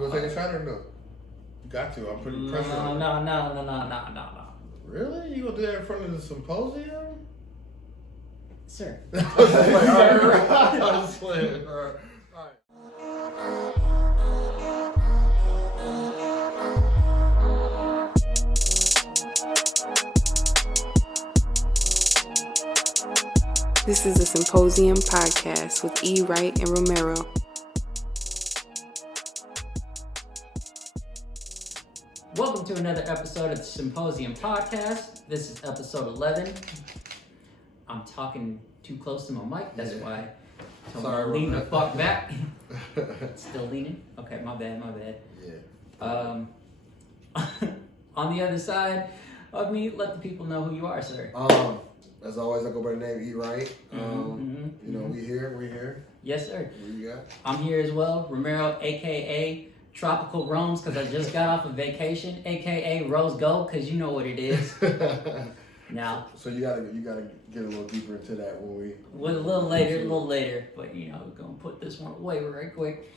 gonna take a shot or no? Got to. I'm putting pressure on you. No. Really? You gonna do that in front of the symposium? Sir. I was like, all right. I was playing. All right. This is the Symposium podcast with Wright and Romero. Welcome to another episode of the Symposium podcast. This is episode 11. I'm talking too close to my mic, that's why. So Sorry, I'm leaning the Romero. fuck back. Still leaning? Okay, my bad. Yeah. On the other side of me, let the people know who you are, sir. As always, I go by the name Wright. You know, we here. Yes, sir. What you got? I'm here as well, Romero, aka Tropical Roams, because I just got off of vacation, aka Rose Gold, because you know what it is. Now, So you gotta get a little deeper into that when we. with a little later, but you know, we're gonna put this one away right quick.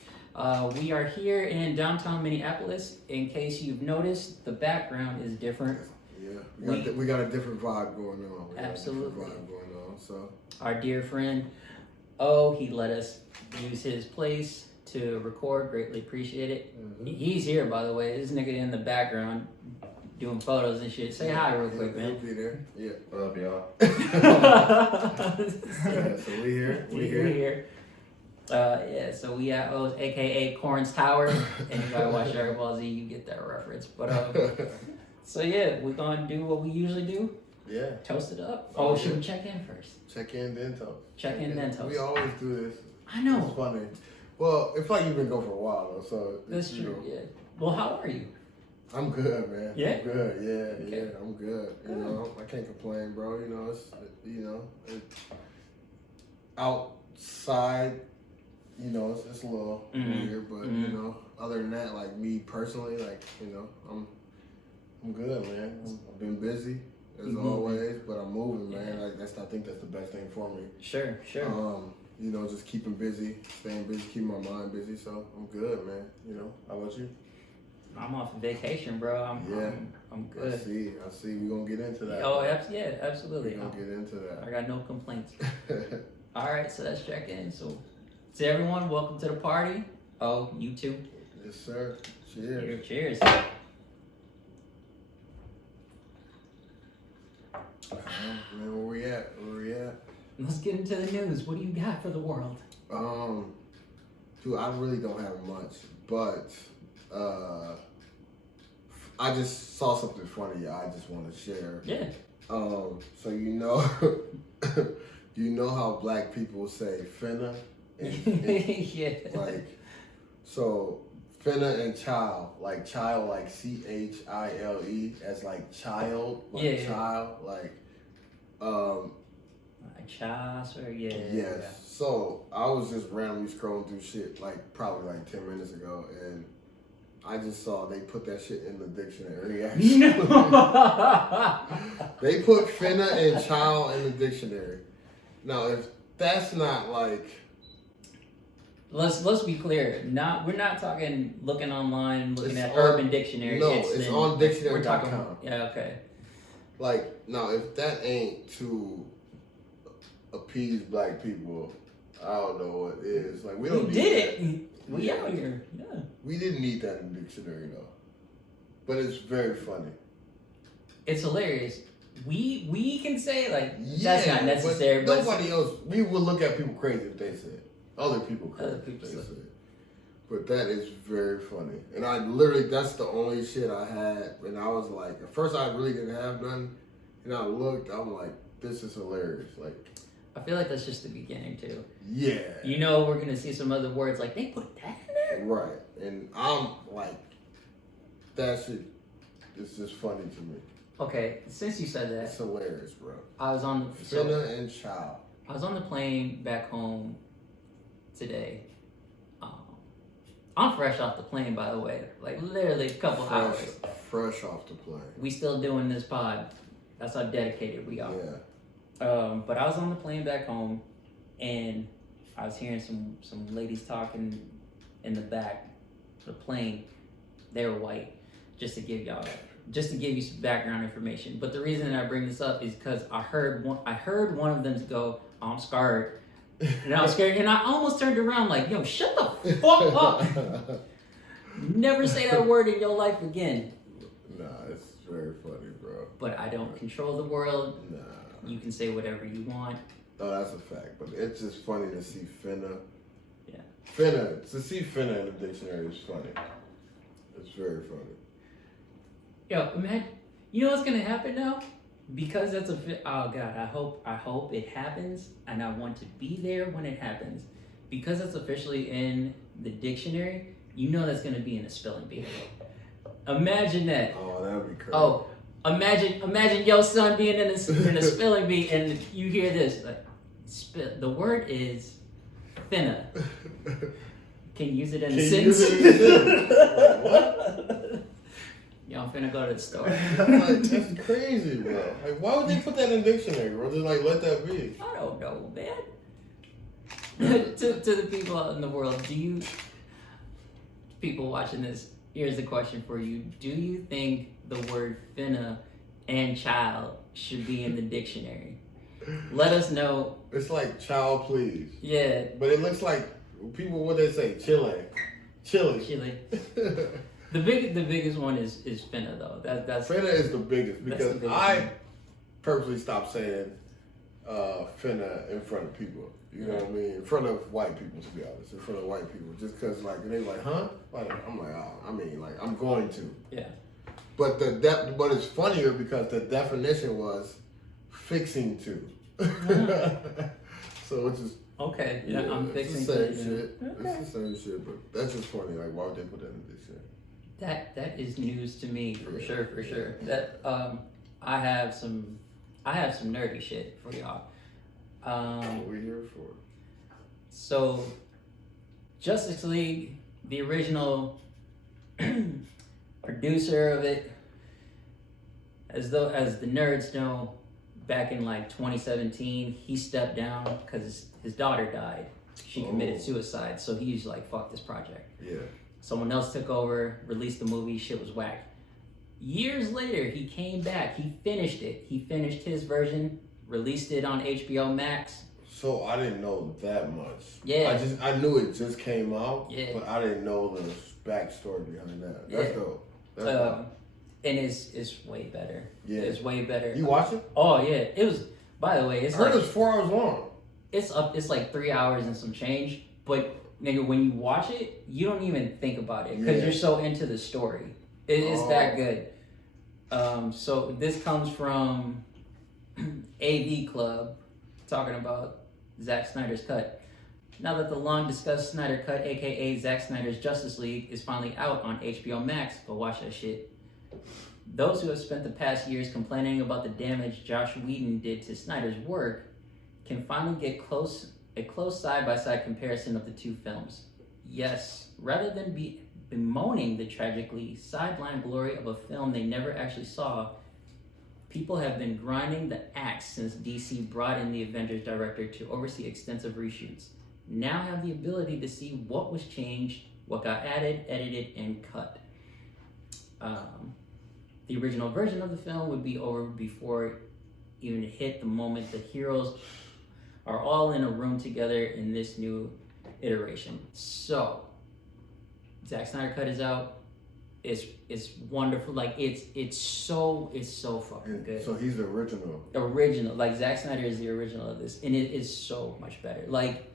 We are here in downtown Minneapolis. In case you've noticed, the background is different. Yeah, we got a different vibe going on. Absolutely. So Our dear friend, he let us use his place to record. Greatly appreciate it. He's here, by the way. This nigga in the background doing photos and shit. Say hi real quick, man. He'll be there. Yeah. What up, y'all? Yeah, so we here. So we at O's, aka Corn's Tower. Anybody watch Dragon Ball Z, you get that reference. But so yeah, we're gonna do what we usually do. Yeah. Toast it up. Oh, should we check in first? Check in, then toast. Check in, then toast. We always do this. I know. It's funny. Well, it's like you've been going for a while though, so That's you true. know. Yeah. Well, how are you? I'm good, man. Yeah? I'm good. Yeah, Okay. yeah. I'm good. You know, I can't complain, bro. You know, it's outside. You know, it's a little weird, but you know, other than that, like me personally, like you know, I'm good, man. I've been busy as always, but I'm moving, man. Like I think that's the best thing for me. Sure. You know, just keeping busy, staying busy, keeping my mind busy. So I'm good, man. You know, how about you? I'm off vacation, bro. I'm good. I see. We're gonna get into that. Oh, absolutely. We're gonna get into I that. got no complaints. All right, so let's check in. So, to everyone, welcome to the party. Oh, you too. Yes, sir. Cheers. Cheers. Man, where we at? Let's get into the news. What do you got for the world? Dude, I really don't have much, but I just saw something funny. I just want to share. Yeah. So you know, you know how black people say finna, Yeah. like, so finna and child like chile, as like child, like Yeah. child, like, Chas or yeah. yes. So I was just randomly scrolling through shit like probably like 10 minutes ago, and I just saw they put that shit in the dictionary. Actually. No. They put finna and child in the dictionary. Now, if that's not like, Let's be clear. We're not talking looking online, looking It's at on- Urban Dictionary. no, it's on dictionary.com. We're talking. Yeah. Okay. like, now if that ain't to appease black people, I don't know what is. Like, we don't need did that. it. We Yeah. out here. Yeah. We didn't need that in the dictionary though. But it's very funny. It's hilarious. We can say like Yeah, that's not necessary, but nobody else. We would look at people crazy if they said it. Other people crazy Other people if they said said it. But that is very funny. And I literally, that's the only shit I had. And I was like, at first I really didn't have none. And I looked, I'm like, this is hilarious. Like, I feel like that's just the beginning too. yeah. You know, we're gonna see some other words like they put that in there. Right. And I'm like, that shit is just funny to me. Okay, since you said It's that, hilarious, bro. I was on Finna and child. I was on the plane back home today. I'm fresh off the plane, by the way. Like literally a couple hours. Fresh off the plane. We still doing this pod. That's how dedicated we are. Yeah. But I was on the plane back home, and I was hearing some ladies talking in the back, the plane, they were white. Just to give you some background information. But the reason that I bring this up is because I heard one of them go, oh, I'm scared. And I was scared, and I almost turned around like, yo, shut the fuck up. Never say that word in your life again. Nah, it's very funny, bro. But I don't control the world. Nah. You can say whatever you want. Oh, that's a fact. But it's just funny to see finna. Yeah. Finna. To see finna in the dictionary is funny. It's very funny. Yo, imagine. You know what's gonna happen now? Because that's oh god, I hope it happens, and I want to be there when it happens. Because it's officially in the dictionary, you know that's gonna be in a spelling bee. Imagine that. Oh, that'd be crazy. Oh, imagine your son being in a spelling bee, and you hear this. Like, the word is finna. Can you use it in a sentence? Like, what? Yo, I'm finna go to the store. Like, that's crazy, bro. Like, why would they put that in the dictionary, bro? Just like let that be. I don't know, man. to the people out in the world, people watching this, here's the question for you. Do you think the word finna and child should be in the dictionary? Let us know. It's like child, please. Yeah. But it looks like people, what they say, Chile. The biggest one is finna though. That's finna is the biggest because I one. purposely stopped saying finna in front of people. You know what I mean? In front of white people, to be honest. In front of white people, just because like they like, huh? Like I'm like, oh, I mean, like I'm going to. Yeah. But but it's funnier because the definition was fixing to. So it's just okay. Yeah, I'm fixing it's the same to. shit. Okay. It's the same shit, but that's just funny. Like, why would they put that in this shit? That is news to me for sure. That I have some nerdy shit for y'all. What we here for? So, Justice League, the original producer of it, as the nerds know, back in like 2017, he stepped down because his daughter died. She committed suicide, so he's like, fuck this project. Yeah. Someone else took over, released the movie, shit was whack. Years later, he came back, he finished it. He finished his version, released it on HBO Max. So I didn't know that much. Yeah. I knew it just came out, Yeah. but I didn't know the backstory behind that. That's dope. That's dope. And it's way better. Yeah. It's way better. You watch it? Oh yeah. It was, by the way, it's I heard like, it was 4 hours long. it's like 3 hours and some change, but nigga, when you watch it, you don't even think about it because you're so into the story. It's that good. So this comes from AV Club, talking about Zack Snyder's cut. Now that the long discussed Snyder cut, aka Zack Snyder's Justice League, is finally out on HBO Max, go watch that shit. Those who have spent the past years complaining about the damage Josh Whedon did to Snyder's work can finally get a close side-by-side comparison of the two films. Yes, rather than bemoaning the tragically sidelined glory of a film they never actually saw, people have been grinding the axe since DC brought in the Avengers director to oversee extensive reshoots. Now have the ability to see what was changed, what got added, edited, and cut. The original version of the film would be over before it even hit the moment the heroes are all in a room together in this new iteration. So, Zack Snyder cut is out. It's wonderful. Like it's so fucking good. So he's the original. Original. Like Zack Snyder is the original of this, and it is so much better. Like,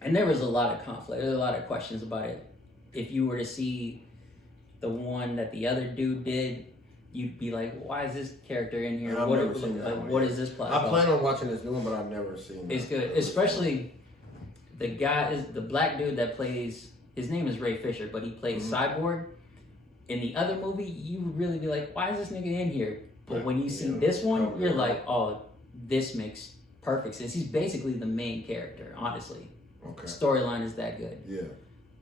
and there was a lot of conflict. There's a lot of questions about it. If you were to see the one that the other dude did, you'd be like, why is this character in here? What is this plot? I plan on watching this new one, but I've never seen it. It's good, especially the black dude that plays. His name is Ray Fisher, but he plays Cyborg. In the other movie, you would really be like, why is this nigga in here? But when you see this one, you're like, oh, this makes perfect sense. He's basically the main character, honestly. Okay. Storyline is that good. Yeah.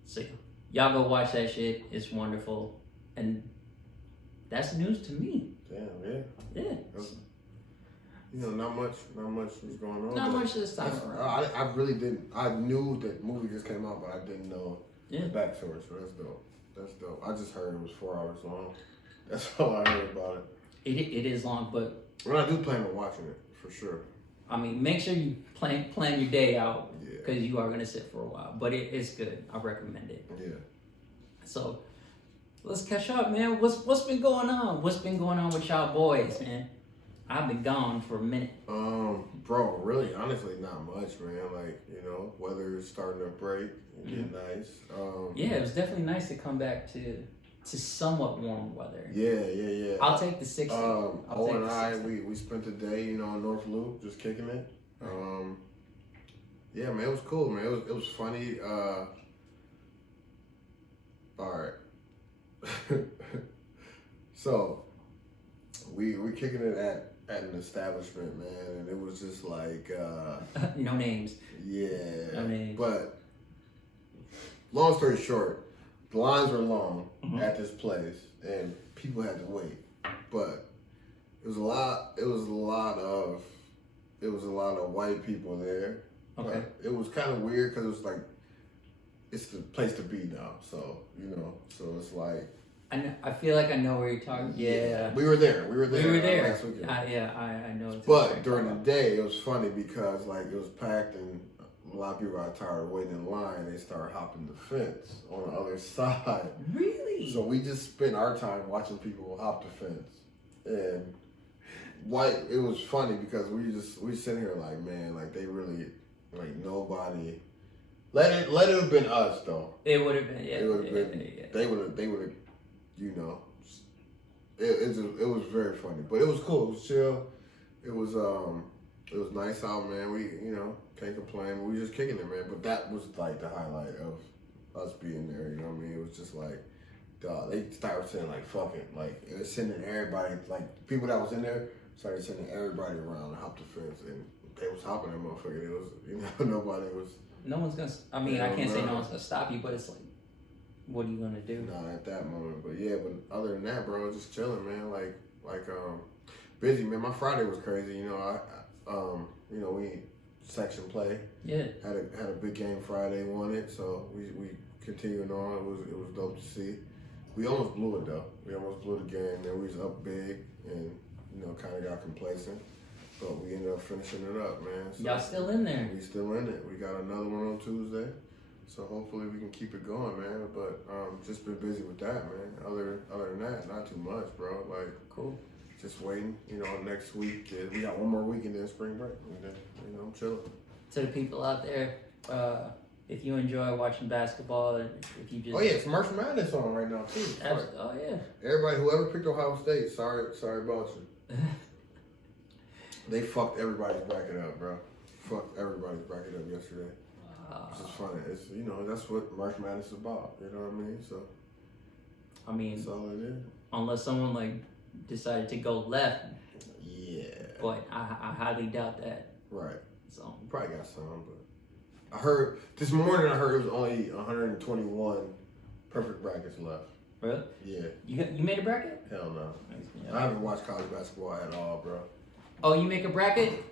So y'all go watch that shit. It's wonderful. And that's news to me. Damn, yeah. Yeah. You know, not much was going on. Not much this time around. I really didn't. I knew that movie just came out, but I didn't know the backstory, so that's dope. That's dope. I just heard it was 4 hours long. That's all I heard about it. It is long, but Well, I do plan on watching it for sure. I mean, make sure you plan your day out Yeah. because you are gonna sit for a while. But it's good. I recommend it. Yeah. So let's catch up, man. What's been going on? What's been going on with y'all boys, man? I've been gone for a minute. Bro, really, honestly, not much, man. Like, weather is starting to break and get nice. Yeah, it was definitely nice to come back to somewhat warm weather. Yeah. I'll take the 60. Owen and I, we spent the day, on North Loop, just kicking it. Yeah, man, it was cool, man. It was funny. All right. So, we kicking it at an establishment, man, and it was just like No names. Yeah. No names. But long story short, the lines were long at this place and people had to wait. But it was a lot of white people there. Okay. But it was kind of weird because it was like it's the place to be now. So, so it's like I feel like I know where you're talking. Yeah. We were there. We were there. Last weekend. I know. But during the day, it was funny because like it was packed and a lot of people got tired of waiting in line. They started hopping the fence on the other side. Really? So we just spent our time watching people hop the fence. And it was funny because we sitting here like, man, like they really, like nobody. Let it have been us though. It would have been. Yeah. It would have been. Yeah. They would have. It was very funny, but it was cool. It was chill. It was nice out, man. We can't complain. We just kicking it, man. But that was like the highlight of us being there. You know what I mean? It was just like, dog. They started saying like, "Fuck it," like it was sending everybody, like people that was in there started sending everybody around and hop the fence, and they was hopping that motherfucker. It was nobody was. No one's gonna. I mean, I can't say no one's gonna stop you, but it's like, what are you gonna do? Not at that moment, but yeah. But other than that, bro, just chilling, man. Like busy, man. My Friday was crazy. We section play. Yeah. Had a big game Friday, won it. So we continuing on. It was dope to see. We almost blew it though. We almost blew the game. Then we was up big and kind of got complacent. But we ended up finishing it up, man. So Y'all still in there? We still in it. We got another one on Tuesday. So hopefully we can keep it going, man. But just been busy with that, man. Other than that, not too much, bro. Like Cool. just waiting. Next week we got one more week and then spring break. And then I'm chilling. To the people out there, if you enjoy watching basketball, if you just Oh yeah, it's March Madness on right now too. Oh yeah. Everybody, whoever picked Ohio State, sorry about you. They fucked everybody's bracket up, bro. Fucked everybody's bracket up yesterday. It's just funny. It's that's what March Madness is about. You know what I mean? So I mean, that's all it is. Unless someone like decided to go left. Yeah. But I highly doubt that. Right. So You probably got some, but I heard this morning. I heard it was only 121 perfect brackets left. Really? Yeah. You made a bracket? Hell no. Yeah. I haven't watched college basketball at all, bro. Oh, you make a bracket?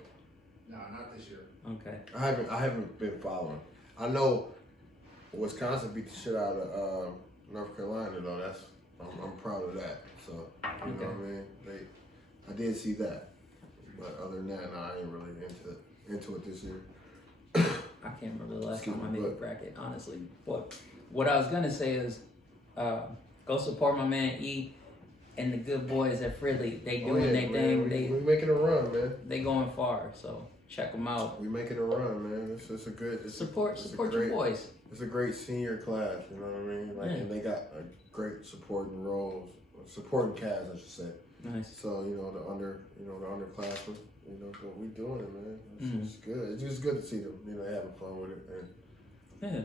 No, not this year. Okay. I haven't been following. I know Wisconsin beat the shit out of North Carolina though. I'm proud of that. So you know what I mean. I did see that, but other than that, no, I ain't really into it this year. I can't remember the last time I made a bracket, honestly. But what I was gonna say is, go support my man E and the good boys at Fridley. They doing their thing. We making a run, man. They going far. So check them out. We making a run, man. It's a good Support your boys. It's a great senior class, you know what I mean? Like, Yeah. and they got a great supporting cast, I should say. Nice. So the underclassmen, what we doing it, man. Mm-hmm. It's good. It's just good to see them, having fun with it, and Yeah.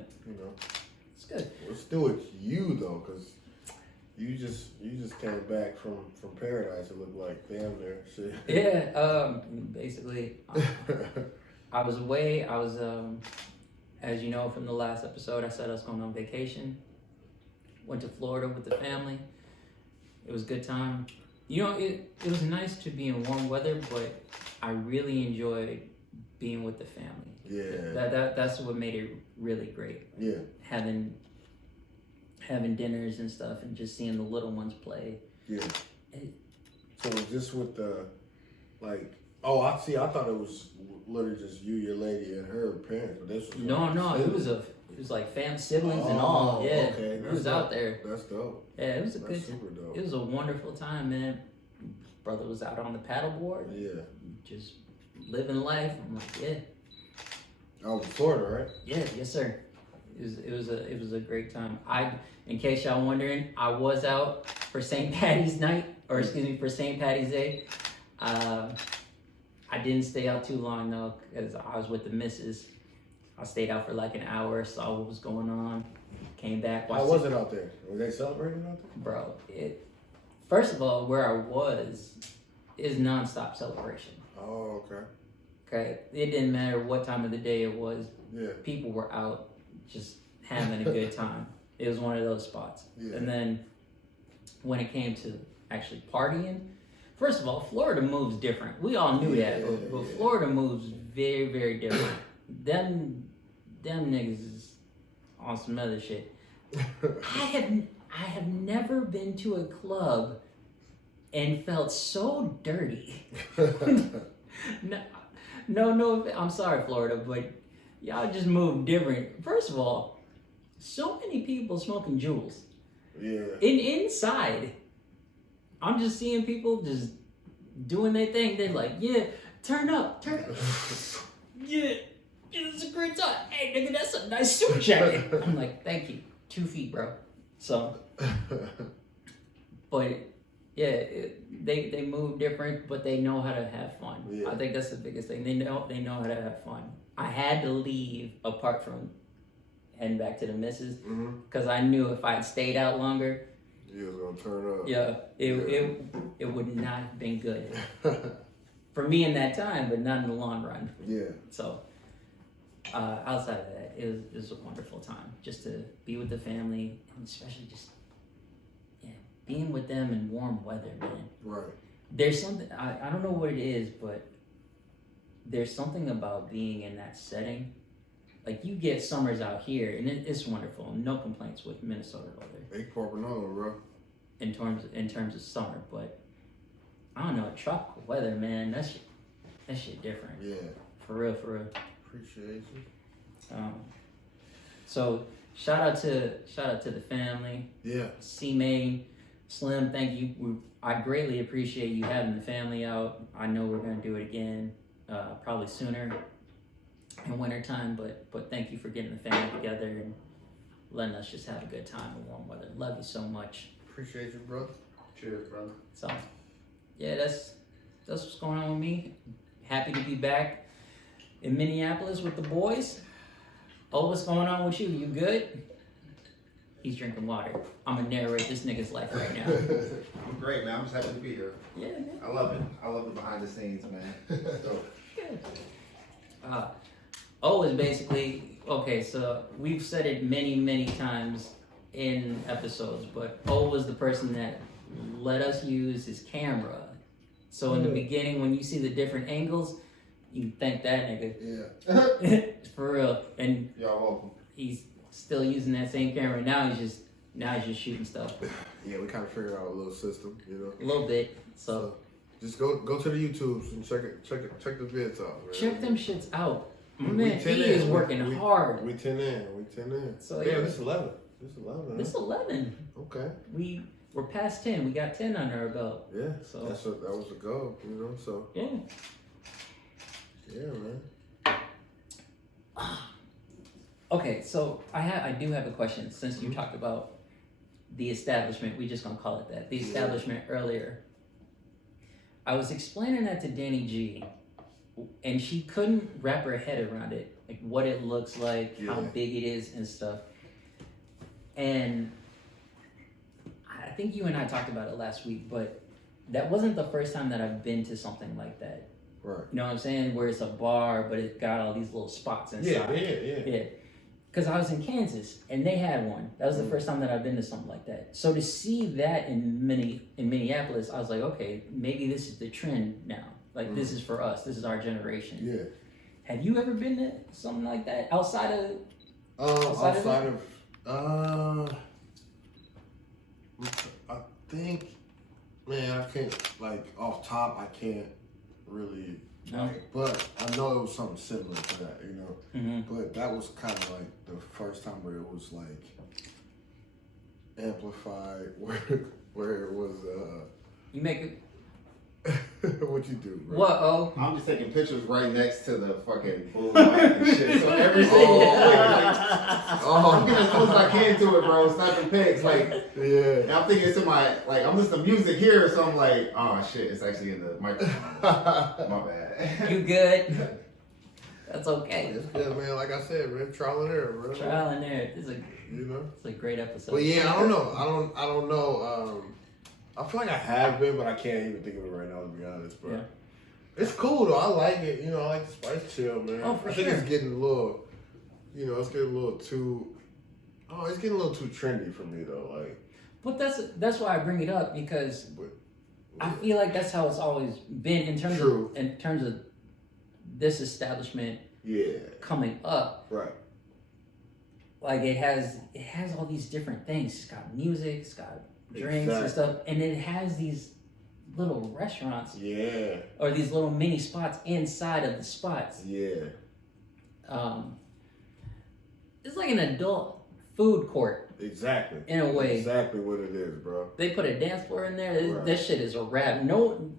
It's good. let's do it. You though, because you just came back from paradise. It looked like damn near shit. Yeah. Basically, I was away. I was as you know from the last episode, I said I was going on vacation. Went to Florida with the family. It was a good time. It was nice to be in warm weather, but I really enjoyed being with the family. Yeah. That's what made it really great. Yeah. Having having dinners and stuff and just seeing the little ones play. Yeah. So just with the, like, oh, I see. I thought it was literally just you, your lady, and her parents, but this was No, it was like siblings and all. Yeah, okay. it was out there. That's dope. Yeah, it was That's super dope. It was a wonderful time, man. Brother was out on the paddleboard. Yeah. Just living life. I'm like, yeah. Oh, Florida, right? Yeah, yes, sir. It was a great time. In case y'all wondering, I was out for St. Patty's night, or excuse me, for St. Patty's Day. I didn't stay out too long though, because I was with the missus. I stayed out for like an hour, saw what was going on, came back. How was it out there? Were they celebrating out there? Bro, first of all, where I was is nonstop celebration. Oh, okay. Okay, it didn't matter what time of the day it was. Yeah. People were out just having a good time. It was one of those spots. Yeah. And then when it came to actually partying, first of all, Florida moves different. We all knew that, but Florida moves very, very different. Them niggas is on some other shit. I have never been to a club and felt so dirty. No, I'm sorry, Florida, but y'all just move different. First of all, so many people smoking jewels. Yeah. Inside, I'm just seeing people just doing their thing. They're like, yeah, turn up. Yeah, it's a great time. Hey, nigga, that's a nice suit jacket. I'm like, thank you. 2 feet, bro. So, but yeah, they move different, but they know how to have fun. Yeah. I think that's the biggest thing. They know how to have fun. I had to leave apart from heading back to the missus because I knew if I'd stayed out longer, you was gonna turn up. Yeah, it would not have been good for me in that time, but not in the long run. Yeah. So outside of that, it was a wonderful time just to be with the family, and especially just being with them in warm weather, man. Right. There's something I don't know what it is, but there's something about being in that setting. Like you get summers out here, and it's wonderful. No complaints with Minnesota weather. They popping on, bro. In terms of summer, but I don't know, tropical weather, man. That shit different. Yeah. For real. Appreciate you. So shout out to the family. Yeah. C-Main, Slim, thank you. I greatly appreciate you having the family out. I know we're gonna do it again, probably sooner in wintertime, but thank you for getting the family together and letting us just have a good time in warm weather. Love you so much. Appreciate you, brother. Cheers, brother. So yeah, that's what's going on with me. Happy to be back in Minneapolis with the boys. Oh, what's going on with you? You good? He's drinking water. I'm gonna narrate this nigga's life right now. I'm great, man. I'm just happy to be here. Yeah, man. I love it. I love the behind the scenes, man. So, Good. Is basically, okay, so we've said it many, many times in episodes, but O was the person that let us use his camera. So in the beginning, when you see the different angles, you thank that nigga. Yeah. For real. And y'all welcome. he's still using that same camera. Now he's just shooting stuff. Yeah, we kind of figured out a little system, you know. A little bit. So just go to the YouTubes and check the vids out, man. check them shits out. My We man, 10 he in. is working hard. We 10 in. So, yeah, yeah. this is 11. This is 11. This is 11. Okay. We're past 10. We got 10 under our belt. Yeah. So That was the goal, you know. So yeah. yeah, man. Okay, so I do have a question. Since you talked about the establishment, we just gonna call it that. The establishment earlier. I was explaining that to Danny G, and she couldn't wrap her head around it, like what it looks like, how big it is, and stuff. And I think you and I talked about it last week, but that wasn't the first time that I've been to something like that. Right. You know what I'm saying? Where it's a bar, but it's got all these little spots inside. Yeah. Because I was in Kansas, and they had one. That was the first time that I've been to something like that. So to see that in Minneapolis, I was like, okay, maybe this is the trend now. Like, this is for us. This is our generation. Yeah. Have you ever been to something like that outside of? I think, man, I can't, like, off top, I can't really, but I know it was something similar to that, you know? Mm-hmm. But that was kind of like the first time where it was, like, amplified, where it was, You make it. what you do, bro? What? Oh. I'm just taking pictures right next to the fucking bullseye and shit. So every single I'm getting as close as I can to it, bro. Snapping pics, like, Yeah. and I'm thinking to I'm listening to music here, so I'm like, oh shit, it's actually in the microphone. My bad. You good? That's okay. It's good, man. Like I said, man, trial and error, bro. Trial and error. It's a great episode. But yeah, I don't know. I don't know. I feel like I have been, but I can't even think of it right now, to be honest, bro. Yeah. It's cool though. I like it. You know, I like the spice chill, man. Oh, for I think sure. it's getting a little, it's getting a little too. Oh, it's getting a little too trendy for me though. Like, But that's why I bring it up because I feel like that's how it's always been in terms of this establishment coming up. Right. Like it has all these different things. It's got music, it's got drinks and stuff, and it has these little restaurants. Yeah. Or these little mini spots inside of the spots. Yeah. It's like an adult food court. Exactly. In a way. Exactly what it is, bro. They put a dance floor in there. Right. This shit is a wrap. No,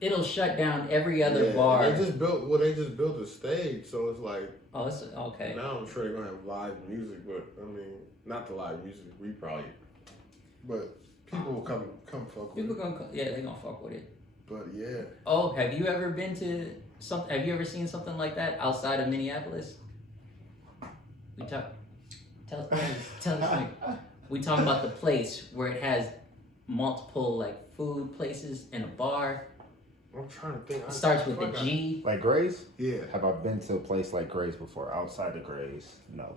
it'll shut down every other bar. They just built a stage, so it's like. Oh, it's okay. Now I'm sure they're gonna have live music, but I mean, not the live music. But people will come fuck with it. They're gonna fuck with it. But yeah. Oh, have you ever been to have you ever seen something like that outside of Minneapolis? Tell us. We talk about the place where it has multiple like food places and a bar. I'm trying to think. It starts with a G. Like Gray's? Yeah. Have I been to a place like Gray's before? Outside of Gray's? No.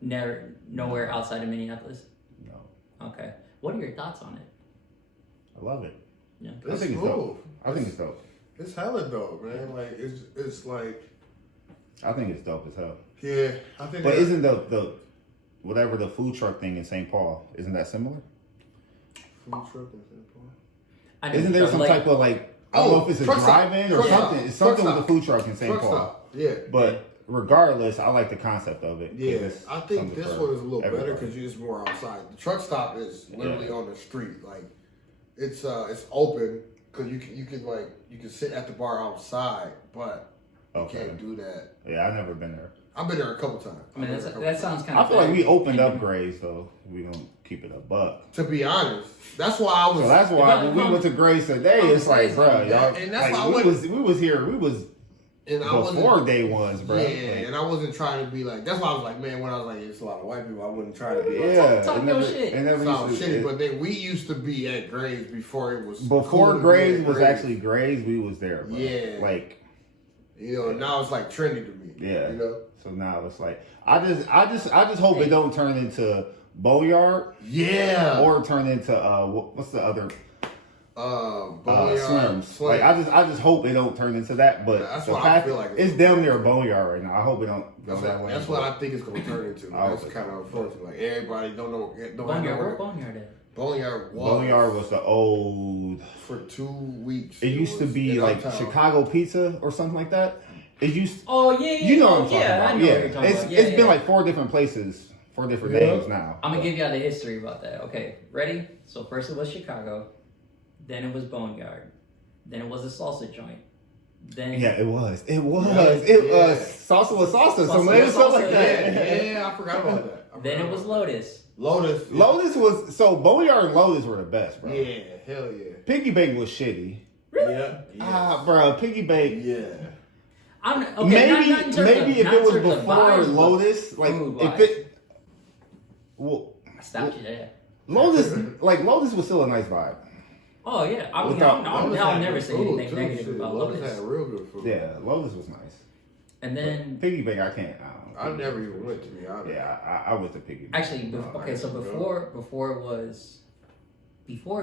Never, nowhere outside of Minneapolis. No. Okay. What are your thoughts on it? I love it. Yeah. I think it's dope. I think it's dope. It's hella dope, man. Like it's like. I think it's dope as hell. Yeah, I think. But isn't the whatever the food truck thing in St. Paul, isn't that similar? Food truck in St. Paul? Isn't there some type of like, I don't know if it's a drive-in or something. It's something with the food truck in St. Paul. Yeah. But regardless, I like the concept of it. Yeah, I think this one is a little better everybody. because you're just more outside. The truck stop is literally on the street. Like, it's open because you can sit at the bar outside, but you can't do that. Yeah, I've never been there. I've been there a couple times. I mean, that sounds kind of. I feel like we opened up Gray's, so we gonna keep it a buck. To be honest, that's why I was. So that's why when we went to Gray's today, it's like, bro, y'all. And that's like, why we was here. We was and before day ones, bro. Yeah, like, and I wasn't trying to be like. That's why I was like, man, when I was like, it's a lot of white people, I wouldn't try to be. Like, talk your shit. It never sound used to, shitty, but then we used to be at Gray's before it was. before cool to be Gray's at was Gray's. actually Gray's, we was there, bro. Yeah. Like, now it's like trendy to me. yeah. You know. So now it's like, I just hope it don't turn into Boneyard. Yeah. Or turn into what's the other? Slims. Like I just hope it don't turn into that. But that's the what fact, I feel like it's damn near a Boneyard right now. I hope it don't go That's, that way. that's what I think it's gonna turn into. I That's hope kind of unfortunate. Like everybody don't know. Boneyard, where Boneyard at? Boneyard was the old. for 2 weeks. It used to be like Chicago Pizza or something like that. It used. Oh yeah. You know what I'm talking yeah, about. I know what you're talking about. It's been like 4 different places, 4 different names now. I'm gonna give y'all the history about that. Okay, ready? So first it was Chicago, then it was Boneyard, then it was a salsa joint. Then Yeah, it was. It was. Yeah. Salsa was salsa. So Salsa maybe was something salsa, like that. Yeah, I forgot about that. Then it was Lotus. Lotus. Lotus was Boneyard and Lotus were the best, bro. Yeah, hell yeah. Piggy Bank was shitty. Yeah. Bro, Piggy Bank. Yeah. I'm okay. Maybe not in terms maybe of, if it was not in terms of before vibes, but Lotus, like food-wise. if it. Well, I stopped you there. Lotus was still a nice vibe. Oh yeah, I'll Lotus had never good say food, anything too, negative shit. about Lotus Lotus. had real good food. Yeah, Lotus was nice. And then Piggy Bank, I can't. I never even went, to be honest. Yeah, I went to Piggy Bank. actually, so before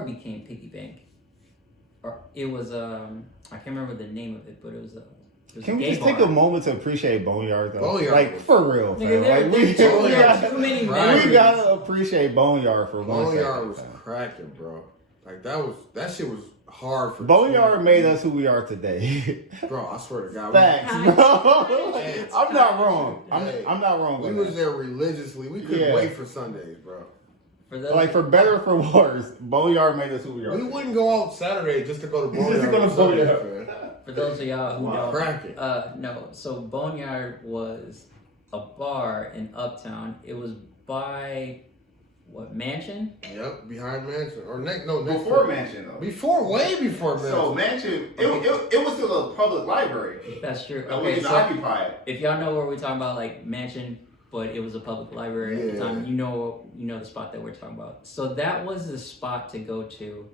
it became Piggy Bank, or it was I can't remember the name of it, but it was Can we just take a moment to appreciate Boneyard though? Boneyard like was- for real, fam. Nigga, Like too many memories. we gotta appreciate Boneyard for 1 Boneyard second. was cracking, bro. Like that shit was hard for Boneyard made us who we are today. Bro, I swear to God. Facts, bro. I'm not wrong. I'm not wrong We with was that. there religiously. We couldn't Yeah. wait for Sundays, bro. For those, Like for better or for worse, Boneyard made us who we are. We wouldn't go out Saturday just to go to Boneyard. Just to go to on Sunday, Boneyard. man. for those of y'all who know, Cracking. no. So Boneyard was a bar in Uptown. It was by what Mansion? Yep, behind Mansion or next Before door. Mansion though. Way before Mansion. So Mansion, it was still a public library. That's true. That we Okay, can so occupy it. if y'all know where we're talking about, like Mansion, but it was a public library at the Yeah. time, you know the spot that we're talking about. So that was the spot to go to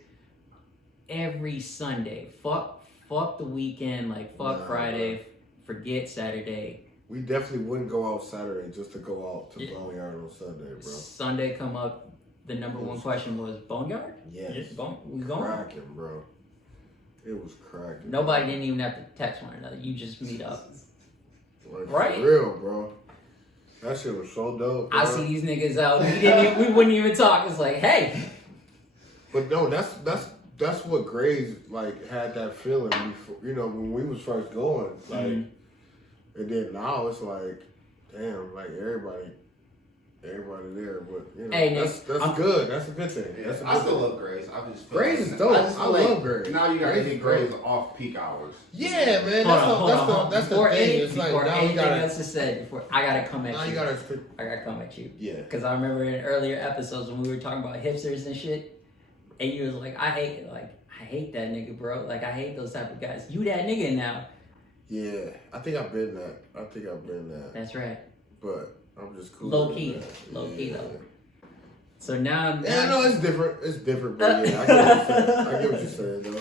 every Sunday. Fuck the weekend, like fuck Nah, Friday, forget Saturday. We definitely wouldn't go out Saturday just to go out to Boneyard on Sunday, bro. Sunday come up, the number one question was Boneyard? Yes. We going? Cracking, bro. It was cracking. Nobody didn't even have to text one another. You just meet up. Like, Right. For real, bro. That shit was so dope. Bro. I see these niggas out. We wouldn't even talk. It's like, hey. But no, that's what Grays like had that feeling before. You know, when we was first going, like, and then now it's like, damn, like everybody there. But you know, Hey, that's good. That's a good thing. That's a good I still thing. love Grays. I just feel Grays like- is dope. I just I feel love like Grays. Now you gotta Grays hit is Grays dope. off peak hours. Yeah, man. Hold on. That's the Before thing. any- It's like before now you anything gotta. else is said, before I gotta come at Now you. you gotta. I gotta come at you. Yeah. Because I remember in earlier episodes when we were talking about hipsters and shit, and you was like, I hate that nigga, bro. Like, I hate those type of guys. You that nigga now. Yeah, I think I've been that. That's right. But I'm just cool. Low with key. that. Low key, Yeah. though. So now, Yeah, no, it's different. But yeah, I get what you're saying, though.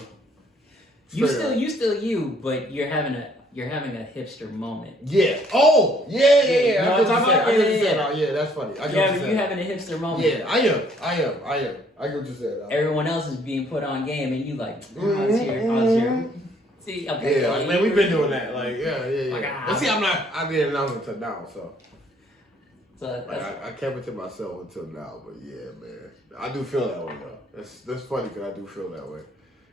you Straight up. still you, but you're having a hipster moment. Yeah. Oh, yeah. You know I what get I'm what you're talking saying. about? Yeah, that's funny. I get what Yeah, you're but saying. you having a hipster moment. Yeah, I am. I get what you're saying. Everyone else is being put on game, and you like, I was here. See, okay. Yeah, like, man, we've been doing that. Like, yeah. Like, But see, I didn't announce it until now, so. So Like, that's, I kept it to myself until now, but yeah, man. I do feel that way, though. That's funny, because I do feel that way.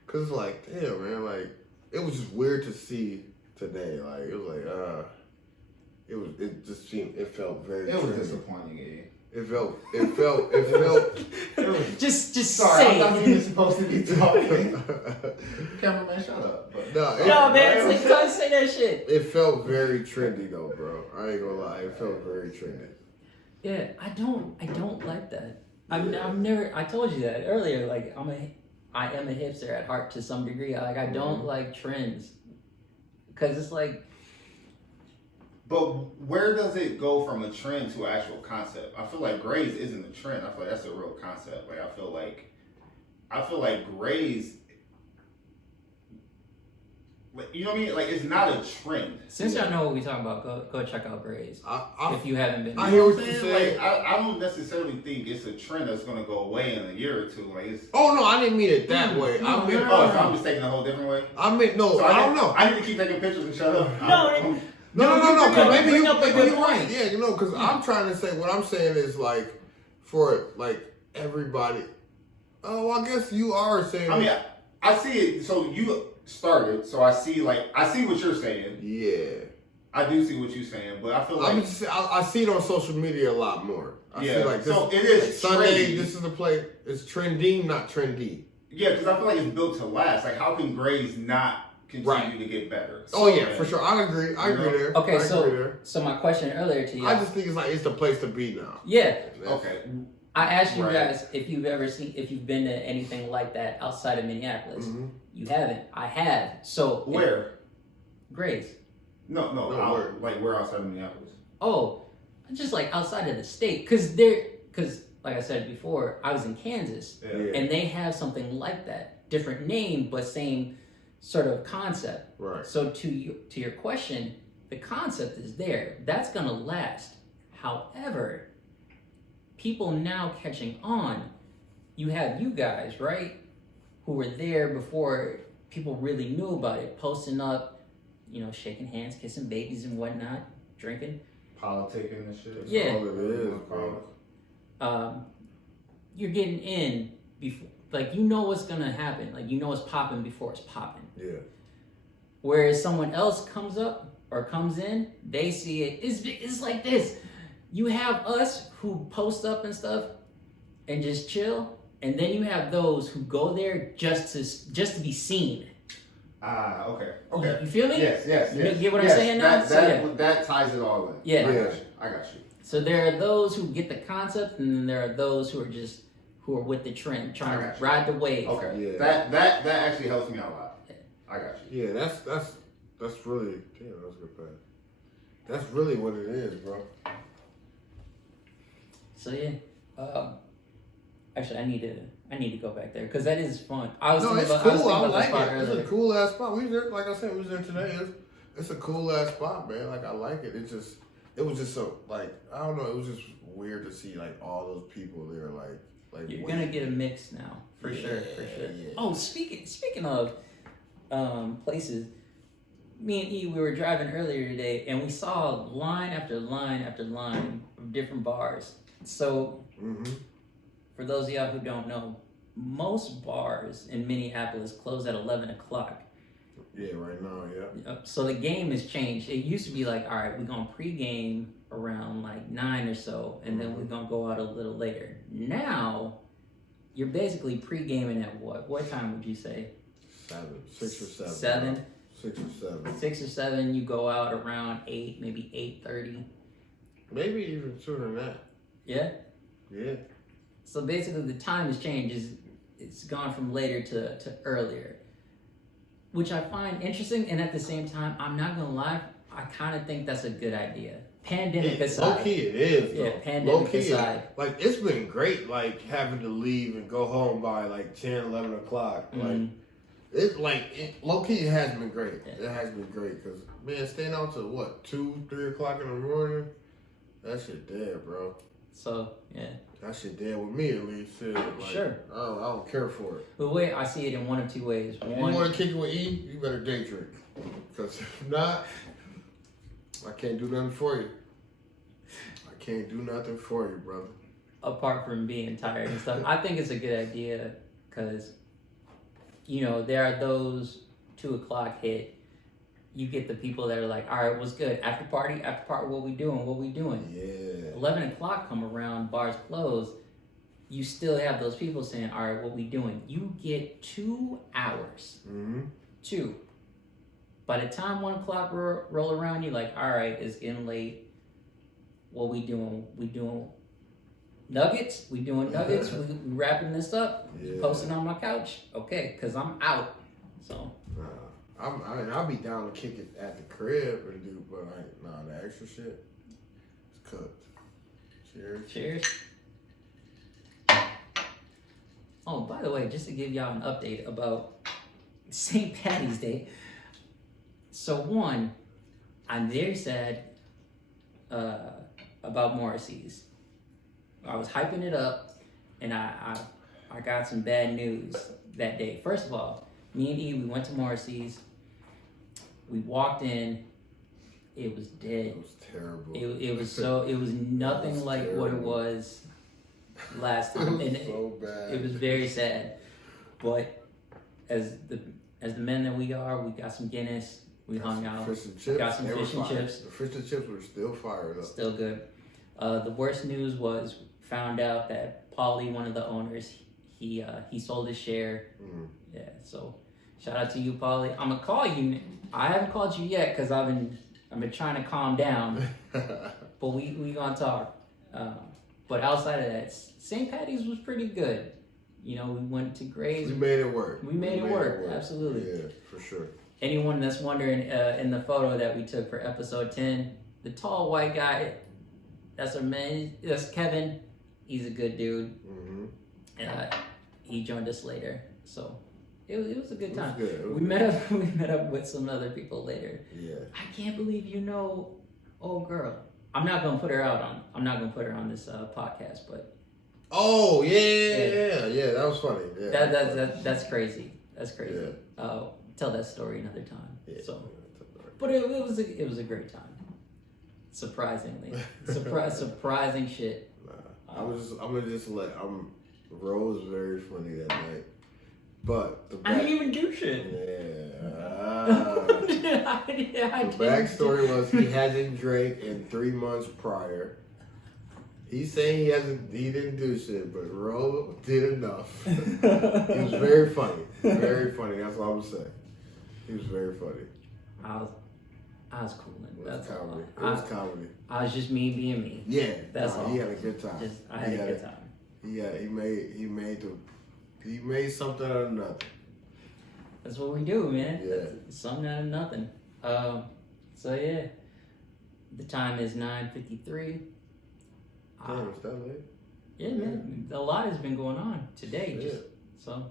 Because it's like, damn, man, like, it was just weird to see today. Like, it was like, it felt very It was trendy. disappointing, yeah. It felt. just Sorry, say I thought it. you were supposed to be talking. Cameraman, shut up. But No, man, it's like, don't say that shit. It felt very trendy, though, bro. I ain't gonna lie. It felt very trendy. Yeah, I don't like that. I'm never. I told you that earlier. Like, I am a hipster at heart to some degree. Like, I don't like trends, because it's like, But where does it go from a trend to an actual concept? I feel like Grays isn't a trend. I feel like that's a real concept. Like I feel like Grays, like, you know what I mean? Like it's not a trend. since y'all know what we talking about, go check out Grays if you haven't been. I You know hear what what I'm you're saying? saying. Like I don't necessarily think it's a trend that's gonna go away in a year or two. Like it's. Oh, no, I didn't mean it that way. I meant, Oh, so I'm just taking a whole different way. no, So I don't know. I need to keep taking pictures and shut up. No, No, bring maybe bring you, up a maybe good you're right. point. Yeah, you know, because I'm trying to say, what I'm saying is like, for like everybody. Oh, I guess you are saying. I mean, I see it. So you started. So I see what you're saying. yeah. I do see what you're saying, but I feel like I see it on social media a lot more. I see like this, so it is like Sunday. trendy. This is the play. It's trending, not trendy. Yeah, because I feel like it's built to last. Like, how can Grays not continue Right. to get better? Oh yeah, for sure. I agree. I agree there. Okay, I agree there. so my question earlier to you. I just think it's the place to be now. Yeah, Okay. I asked you Right. guys if you've been to anything like that outside of Minneapolis. Mhm. You haven't. I have. So Where? Grays. No, No, where? like where outside of Minneapolis? Oh, just like outside of the state, because like I said before, I was in Kansas, Yeah. and they have something like that, different name but same sort of concept. Right. So to your question, the concept is there. That's gonna last. However, people now catching on. You have you guys, right, who were there before people really knew about it, posting up shaking hands, kissing babies and whatnot, drinking. Politicking and shit. Yeah. That's all it is, bro. You're getting in before, like, you know what's gonna happen. Like, you know it's popping before it's popping. Yeah. Whereas someone else comes up or comes in, they see it. It's like this. You have us who post up and stuff and just chill, and then you have those who go there just to be seen. Ah, okay. You feel me? Yes. You get what I'm saying now? That ties it all in. Yeah. I got you. So there are those who get the concept, and then there are those who are with the trend, trying to ride the wave. Okay. Yeah. That actually helps me out a lot. I got you. Yeah, that's really, damn, that's a good pass. That's really what it is, bro. So yeah, actually I need to go back there because that is fun. I was thinking about like spot it. earlier. It's a cool ass spot. We was there, like I said, we was there today. It's a cool ass spot, man. Like I like it. It was just so like I don't know. It was just weird to see like all those people there. Like You're gonna get a mix now for sure. Yeah. Oh, speaking of places, me and E, we were driving earlier today, and we saw line after line after line of different bars. So, for those of y'all who don't know, most bars in Minneapolis close at 11 o'clock. Yeah, right now, yeah. So the game has changed. It used to be like, all right, we're gonna pregame around like 9 or so, and then we're gonna go out a little later. Now, you're basically pre-gaming at what? What time would you say? 6 or 7. 7? 6 or 7. 6 or 7. You go out around 8, maybe 8:30. Maybe even sooner than that. Yeah. Yeah. So basically, the time has changed. It's gone from later to earlier, which I find interesting. And at the same time, I'm not gonna lie, I kind of think that's a good idea. Pandemic aside. Low key it is. Though. Yeah, pandemic aside. Like it's been great, like having to leave and go home by like 10, 11 o'clock. Like it's like low key it has been great. Yeah. It has been great because man, staying out to what 2, 3 o'clock in the morning, that shit dead, bro. So yeah. That shit dead with me at least. Shit. Like, Sure. I don't care for it. But wait, I see it in one of two ways. If you want to kick it with E, you better day drink. Because if not, I can't do nothing for you. I can't do nothing for you, brother. Apart from being tired and stuff, I think it's a good idea because, there are those 2 o'clock hit. You get the people that are like, all right, what's good? After party, what we doing? Yeah. 11 o'clock come around, bars close. You still have those people saying, all right, what we doing? You get 2 hours. 2. By the time 1 o'clock roll around, you're like, all right, it's getting late. What we doing? We doing nuggets? We doing nuggets? we wrapping this up? Yeah. Posting on my couch? Okay, because I'm out. So. I'll be down to kick it at the crib and do, but the extra shit, it's cooked. Cheers. Oh, by the way, just to give y'all an update about St. Patty's Day. So one, I'm very sad about Morrissey's. I was hyping it up, and I got some bad news that day. First of all, me and E, we went to Morrissey's. We walked in. It was dead. It was terrible. It was nothing like terrible. what it was last time. It was And so bad. It was very sad. But as the men that we are, we got some Guinness. We hung out. Fish and chips. Got some They were fish and fire. chips. The fish and chips were still fired up. Still good. The worst news was found out that Paulie, one of the owners, he sold his share. Yeah, so shout out to you, Paulie. I'm gonna call you. I haven't called you yet because I've been trying to calm down. But we gonna talk. But outside of that, St. Patty's was pretty good. We went to Gray's. We made it work. We made it work. Absolutely. Yeah, for sure. Anyone that's wondering, in the photo that we took for episode 10, the tall white guy, that's our man. That's Kevin. He's a good dude. He joined us later, so it was a good time. We met up with some other people later. Yeah. I can't believe old girl. I'm not gonna put her on this podcast, but. Oh yeah. That was funny. Yeah. That's crazy. That's crazy. Yeah. Tell that story another time. Yeah. So. But it was a great time. Surprisingly, surprising shit. Rose was very funny that night, but I didn't even do shit. The backstory was he hasn't drank in 3 months prior. He's saying he didn't do shit, but Rose did enough. He was very funny. Very funny, that's all I'm saying. He was very funny. I was cool. That's comedy. It was comedy. I was just me being me. Yeah, that's all. He had a good time. I had a good time. He made something out of nothing. That's what we do, man. Yeah. That's something out of nothing. So yeah, the time is 9:53. Damn, it's that late? Yeah, man. A lot has been going on today. So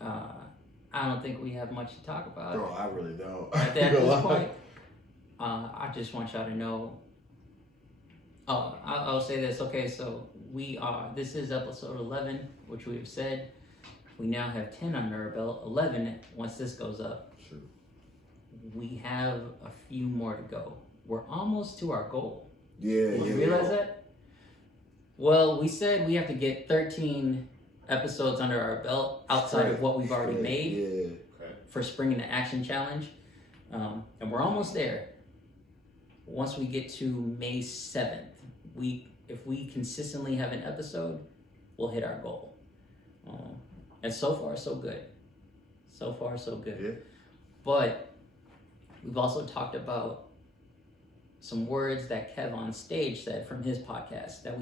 I don't think we have much to talk about. No, I really don't. At this point, I just want y'all to know. I'll say this. Okay, so this is episode 11, which we have said. We now have 10 under our belt. 11 once this goes up. Sure. We have a few more to go. We're almost to our goal. Yeah, Did you realize that? Well, we said we have to get 13 episodes under our belt outside of what we've already made for Spring into Action Challenge. And we're almost there. Once we get to May 7th, if we consistently have an episode, we'll hit our goal. And so far, so good. So far, so good. Yeah. But we've also talked about some words that Kev on stage said from his podcast that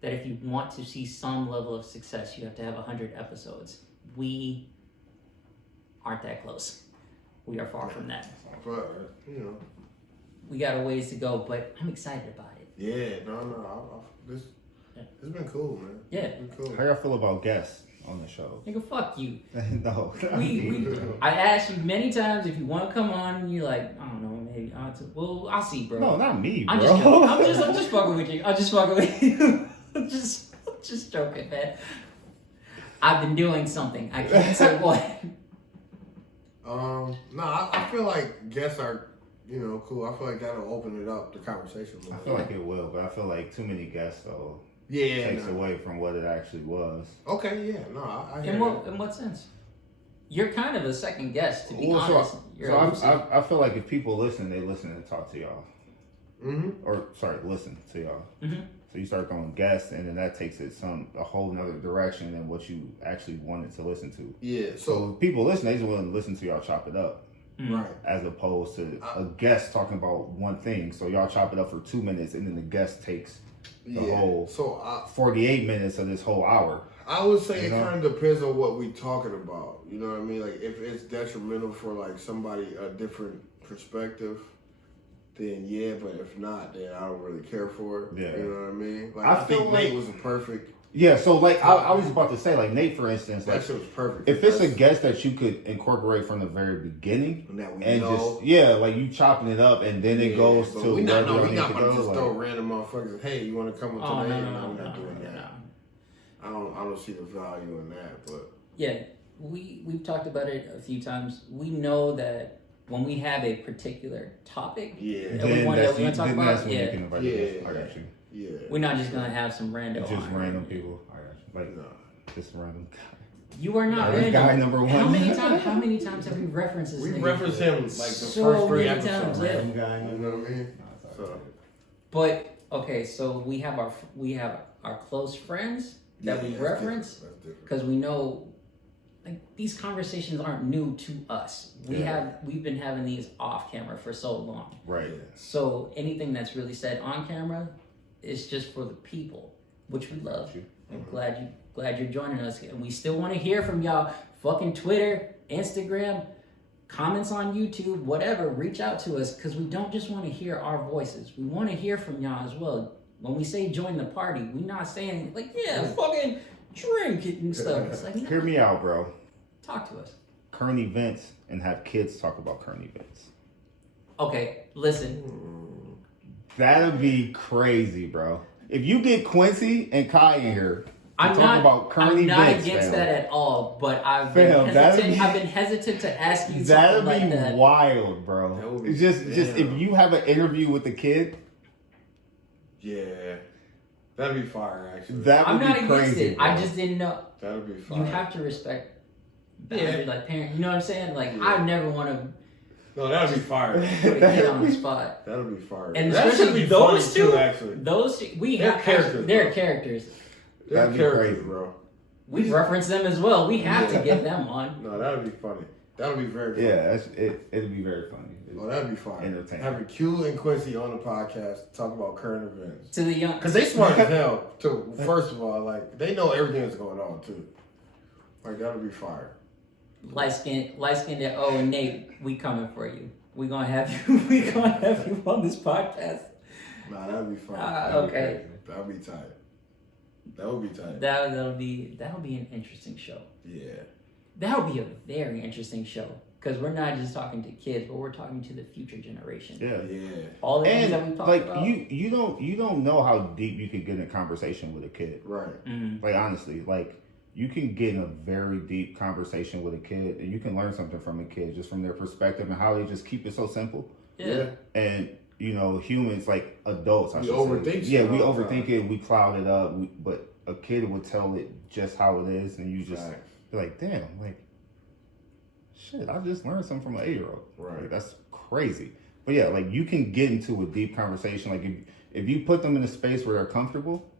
that if you want to see some level of success, you have to have 100 episodes. We aren't that close. We are far from that. But, we got a ways to go, but I'm excited about it. Yeah, it's been cool, man. Yeah. It's been cool. How y'all feel about guests on the show? Nigga, fuck you. No. I asked you many times if you want to come on, and you're like, I don't know, maybe. I'll see, bro. No, not me, bro. I'm just fucking with you. I'm just fucking with you. I'm just joking, man. I've been doing something. I can't say what. I feel like guests are, cool. I feel like that'll open it up, the conversation. I feel like it will, but I feel like too many guests though takes away from what it actually was. Okay, yeah, no, I hear In what sense? You're kind of a second guest, to be honest. I feel like if people listen, they listen and talk to y'all. Listen to y'all. Mm-hmm. So you start going guests, and then that takes it a whole nother direction than what you actually wanted to listen to. Yeah. So if people listen, they just want to listen to y'all chop it up. Mm-hmm. Right. As opposed to a guest talking about one thing. So y'all chop it up for 2 minutes, and then the guest takes the whole 48 minutes of this whole hour. I would say it kind of depends on what we talking about. You know what I mean? Like if it's detrimental for like somebody a different perspective, then yeah. But if not, then I don't really care for it. Yeah. You know what I mean? Like I I think feel Nate like- was a perfect. Yeah, so like I was about to say, like Nate, for instance, That like shit was perfect. if it's a guest that you could incorporate from the very beginning, And that we and know. just like you chopping it up, and then it goes but to we not wherever y'all need to about to go, just like- throw random motherfuckers. Hey, you want to come Oh, on today? no, We're not doing that. I don't see the value in that, but Yeah, we've talked about it a few times. We know that when we have a particular topic, yeah, everyone that we want to talk about, that's when you can invite the guest. I got you. yeah. we're not just gonna have some random. Just on. random people. I got you. Like No. just random. You are not This random. guy number one. How many times have we referenced this? We nigga? referenced him like the So first 3 many episodes. times, yeah. You know what I mean? So But okay, so we have our close friends that we that's reference different. because we know like these conversations aren't new to us. We've been having these off camera for so long. Right. So anything that's really said on camera is just for the people, which we love. I'm glad you're joining us, and we still want to hear from y'all. Fucking Twitter, Instagram, comments on YouTube, whatever. Reach out to us because we don't just want to hear our voices. We want to hear from y'all as well. When we say join the party, we're not saying like fucking drink it and stuff. It's like Hear me out, bro. talk to us. Current events and have kids talk about current events. Okay, listen. That'd be crazy, bro. If you get Quincy and Kai in here, I'm talk not about current I'm not events, against fam. that at all, but I've Fam, been that'd hesitant. be- I've been hesitant to ask you That'd something be like that. wild, bro. That would be- Just damn. if you have an interview with the kid, Yeah, that'd be fire. Actually, that would I'm not be against crazy. it. Bro. I just didn't know. that'd be fire. You have to respect Yeah. boundaries, like parent. You know what I'm saying? Like Yeah. I never want to No, that'd be fire. put a kid on the spot. That'd be fire. And that should especially be those funny two. too, actually. Those two, we They're have characters, They're bro. characters. They're That'd be characters, crazy. bro. We reference them as well. We have to get them on. No, that'd be funny. That'd be very funny. Yeah, it'd be very funny. Oh, that'd be fire. Entertaining. Having Q and Quincy on the podcast talk about current events. To the young, Because they smart as hell, too. First of all, like, they know everything that's going on, too. Like, that'd be fire. light skinned. Oh, and Nate, we coming for you. We gonna have you. We gonna have you on this podcast. Nah, that'd be fire. Okay. That'd be tight. That would be tight. That'll be an interesting show. Yeah. That'll be a very interesting show because we're not just talking to kids, but we're talking to the future generation. Yeah. Yeah. All the things that we And talked like about. you don't know how deep you could get in a conversation with a kid. Right. Mhm. Like honestly, like you can get in a very deep conversation with a kid, and you can learn something from a kid just from their perspective and how they just keep it so simple. Yeah. And you know, humans like adults, I We should overthink say. shit Yeah, we all the overthink time. it. We cloud it up. But a kid would tell it just how it is, and you just Facts. be like, damn, like. Shit, I just learned something from an 8-year-old. Right. Like, that's crazy. But yeah, like you can get into a deep conversation. Like if you put them in a space where they're comfortable,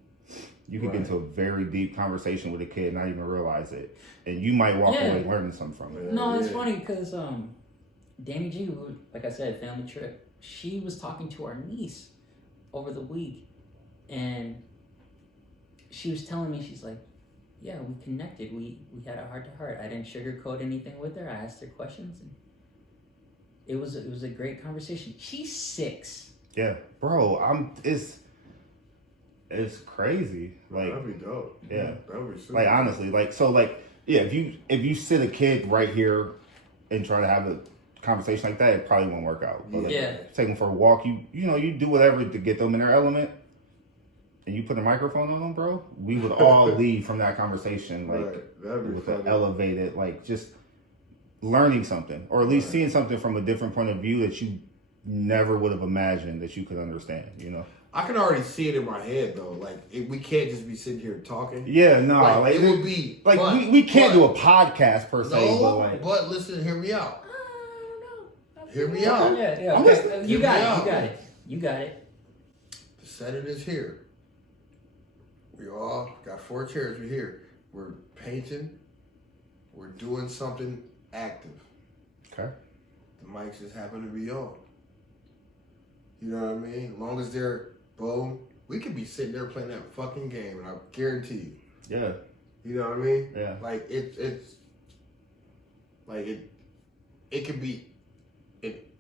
you can get into a very deep conversation with a kid and not even realize it. And you might walk away learning something from it. No, it's Yeah. funny because Danny G, who, like I said, family trip. She was talking to our niece over the week, and she was telling me, she's like, yeah, we connected. We had a heart to heart. I didn't sugarcoat anything with her. I asked her questions, and it was a great conversation. She's 6. Yeah, bro, it's crazy. Like, That'd be dope. Yeah. That'd be super. like honestly, like so, like yeah, if you sit a kid right here and try to have a conversation like that, it probably won't work out. But like, Yeah. take them for a walk. You do whatever to get them in their element. And you put a microphone on them, bro, we would all leave from that conversation like Right. That'd be with funny. an elevated, like just learning something, or at least seeing something from a different point of view that you never would have imagined that you could understand. You know? I can already see it in my head, though. Like, we can't just be sitting here talking. Yeah, no, Like, it would be. like but- we can't do but- a podcast per se, No, but like but listen, hear me out. Hear me Yeah, out. yeah. I'm Okay. listening. You got Hear me it. out. You got it. You got it. The setting is here. We all got 4 chairs. We're here. We're painting. We're doing something active. okay. The mics just happen to be on. You know what I mean? As long as they're boom, we could be sitting there playing that fucking game, and I guarantee you. Yeah, You know what I mean? yeah. Like it's like it could be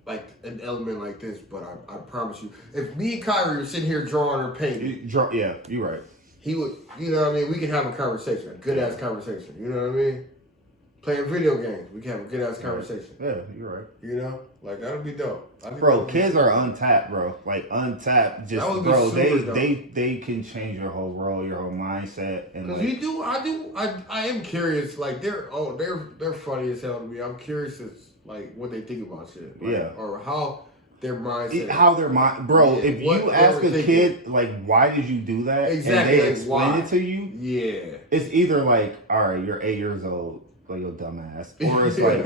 like an element like this, but I promise you, if me and Kyrie were sitting here drawing or painting, Yeah, you're right. he would, you know what I mean? We could have a conversation, a good ass conversation. You know what I mean? Playing video games, we can have a good ass conversation. Yeah, you're right. You know, like that would be dope. I think Bro, that would be kids super are dope. untapped, bro. Like untapped, just That would be bro. super dope. They can change your whole world, your whole mindset, and Cause like, I am curious. Like they're funny as hell to me. I'm curious as like what they think about shit. Like, Yeah. Or how their mindset. how their mind, bro. Yeah, if what you they ask were a thinking. kid like, why did you do that, Exactly, and they like, explain why? it to you, Yeah. it's either like, all right, you're 8 years old, like you're dumbass, or it's like,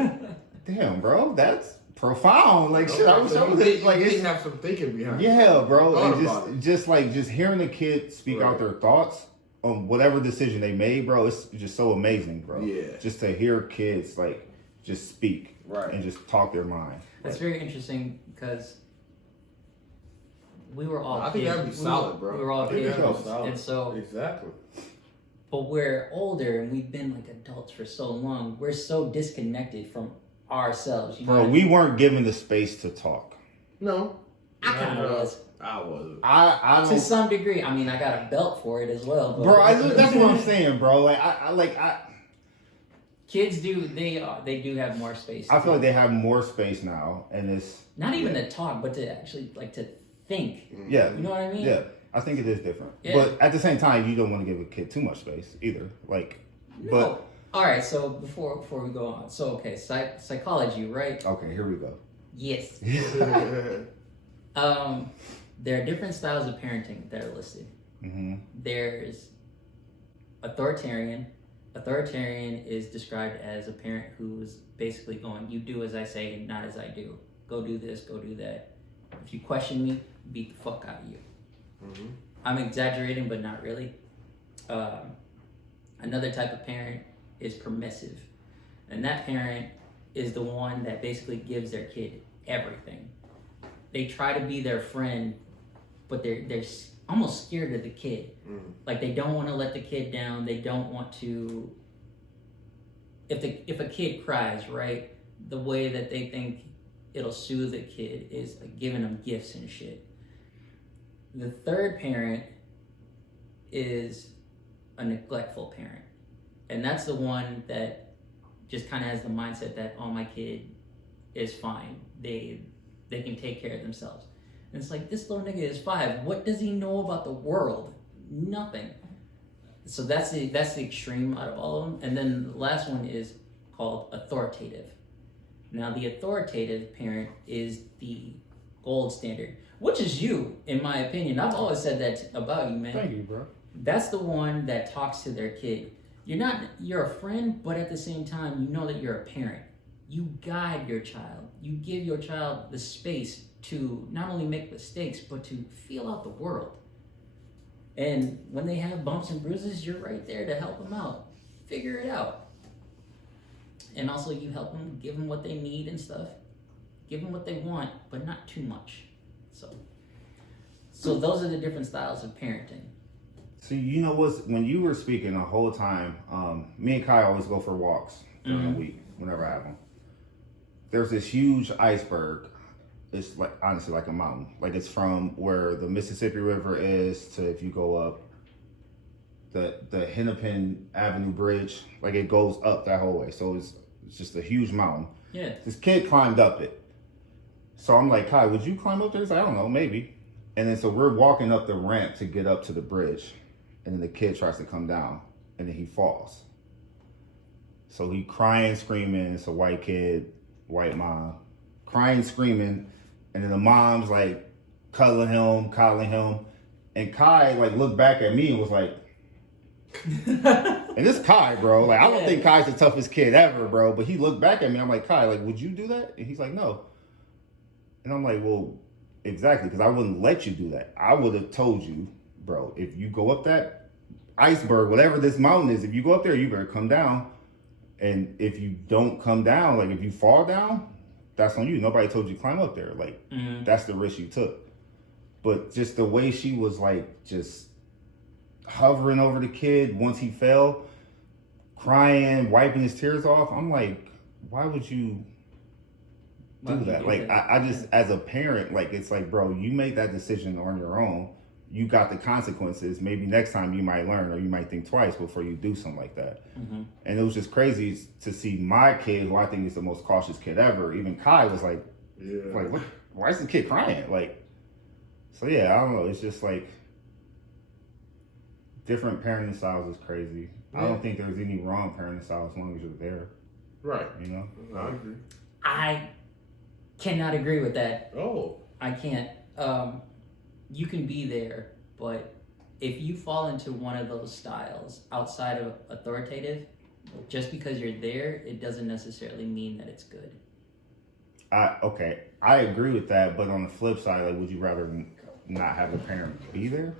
damn, bro, that's profound. Like shit, I wish I was like, they it's, have some thinking behind. it. yeah, bro. Thought And about it. just hearing a kid speak Right. out their thoughts on whatever decision they made, bro, it's just so amazing, bro. Yeah. Just to hear kids like just speak Right. and just talk their mind. That's very interesting because we were all I think kids. that'd be solid, bro. We were all I think kids, that'd be solid. and so, Exactly. but we're older and we've been like adults for so long. We're so disconnected from ourselves. You know Bro, what I we mean? weren't given the space to talk. No. I kind of was I wasn't. I to don't, some degree. I mean, I got a belt for it as well. But bro. That's what I'm saying, bro. Like I kids do they do have more space. feel like they have more space now, and it's not even to talk, but to actually like to think. yeah, You know what I mean? yeah. I think it is different. Yeah. But at the same time, you don't want to give a kid too much space either. Like, No. All right, so before we go on, so okay, psychology, right? okay, here we go. Yes. There are different styles of parenting that are listed. Mm-hmm. There's authoritarian. Authoritarian is described as a parent who's basically going, you do as I say and not as I do. Go do this, go do that. If you question me, beat the fuck out of you. Mm-hmm. I'm exaggerating, but not really. Another type of parent is permissive. And that parent is the one that basically gives their kid everything. They try to be their friend, but they're almost scared of the kid. Like they don't want to let the kid down. They don't want to. If a kid cries, right, the way that they think it'll soothe the kid is like giving them gifts and shit. The third parent is a neglectful parent, and that's the one that just kind of has the mindset that, oh, my kid is fine. They can take care of themselves. And it's like, this little nigga is 5. What does he know about the world? Nothing. So that's the extreme out of all of them. And then the last one is called authoritative. Now the authoritative parent is the gold standard, which is you, in my opinion. I've always said that about you, man. Thank you, bro. That's the one that talks to their kid. You're a friend, but at the same time, you know that you're a parent. You guide your child. You give your child the space to not only make mistakes, but to feel out the world. And when they have bumps and bruises, you're right there to help them out. Figure it out. And also you help them, give them what they need and stuff. Give them what they want, but not too much. So those are the different styles of parenting. So you know what's, when you were speaking the whole time, me and Kai always go for walks during the week, whenever I have them. There's this huge iceberg. It's like, honestly, like a mountain. Like it's from where the Mississippi River is to, if you go up the Hennepin Avenue Bridge, like it goes up that whole way. So it's just a huge mountain. Yeah. This kid climbed up it. So I'm like, Kai, would you climb up there? He's like, I don't know, maybe. And then so we're walking up the ramp to get up to the bridge. And then the kid tries to come down and then he falls. So he crying, screaming. It's a white kid, white mom, crying, screaming. And then the mom's like cuddling him. And Kai like looked back at me and was like, and this Kai, bro, like I don't think Kai's the toughest kid ever, bro. But he looked back at me. I'm like, Kai, like, would you do that? And he's like, no. And I'm like, well, exactly, because I wouldn't let you do that. I would have told you, bro, if you go up that iceberg, whatever this mountain is, if you go up there, you better come down. And if you don't come down, like if you fall down, that's on you. Nobody told you to climb up there. Like, that's the risk you took. But just the way she was like, just hovering over the kid once he fell, crying, wiping his tears off. I'm like, why would you do that? Like, I just, as a parent, like, it's like, bro, you made that decision on your own. You got the consequences. Maybe next time you might learn, or you might think twice before you do something like that. And it was just crazy to see my kid, who I think is the most cautious kid ever. Even Kai was like, what? Why is the kid crying? Like, so yeah, I don't know. It's just like different parenting styles is crazy. I don't think there's any wrong parenting style as long as you're there. Right. You know? I agree. I cannot agree with that. Oh. I can't. You can be there, but if you fall into one of those styles outside of authoritative, just because you're there, it doesn't necessarily mean that it's good. Okay, I agree with that, but on the flip side, like, would you rather not have a parent be there?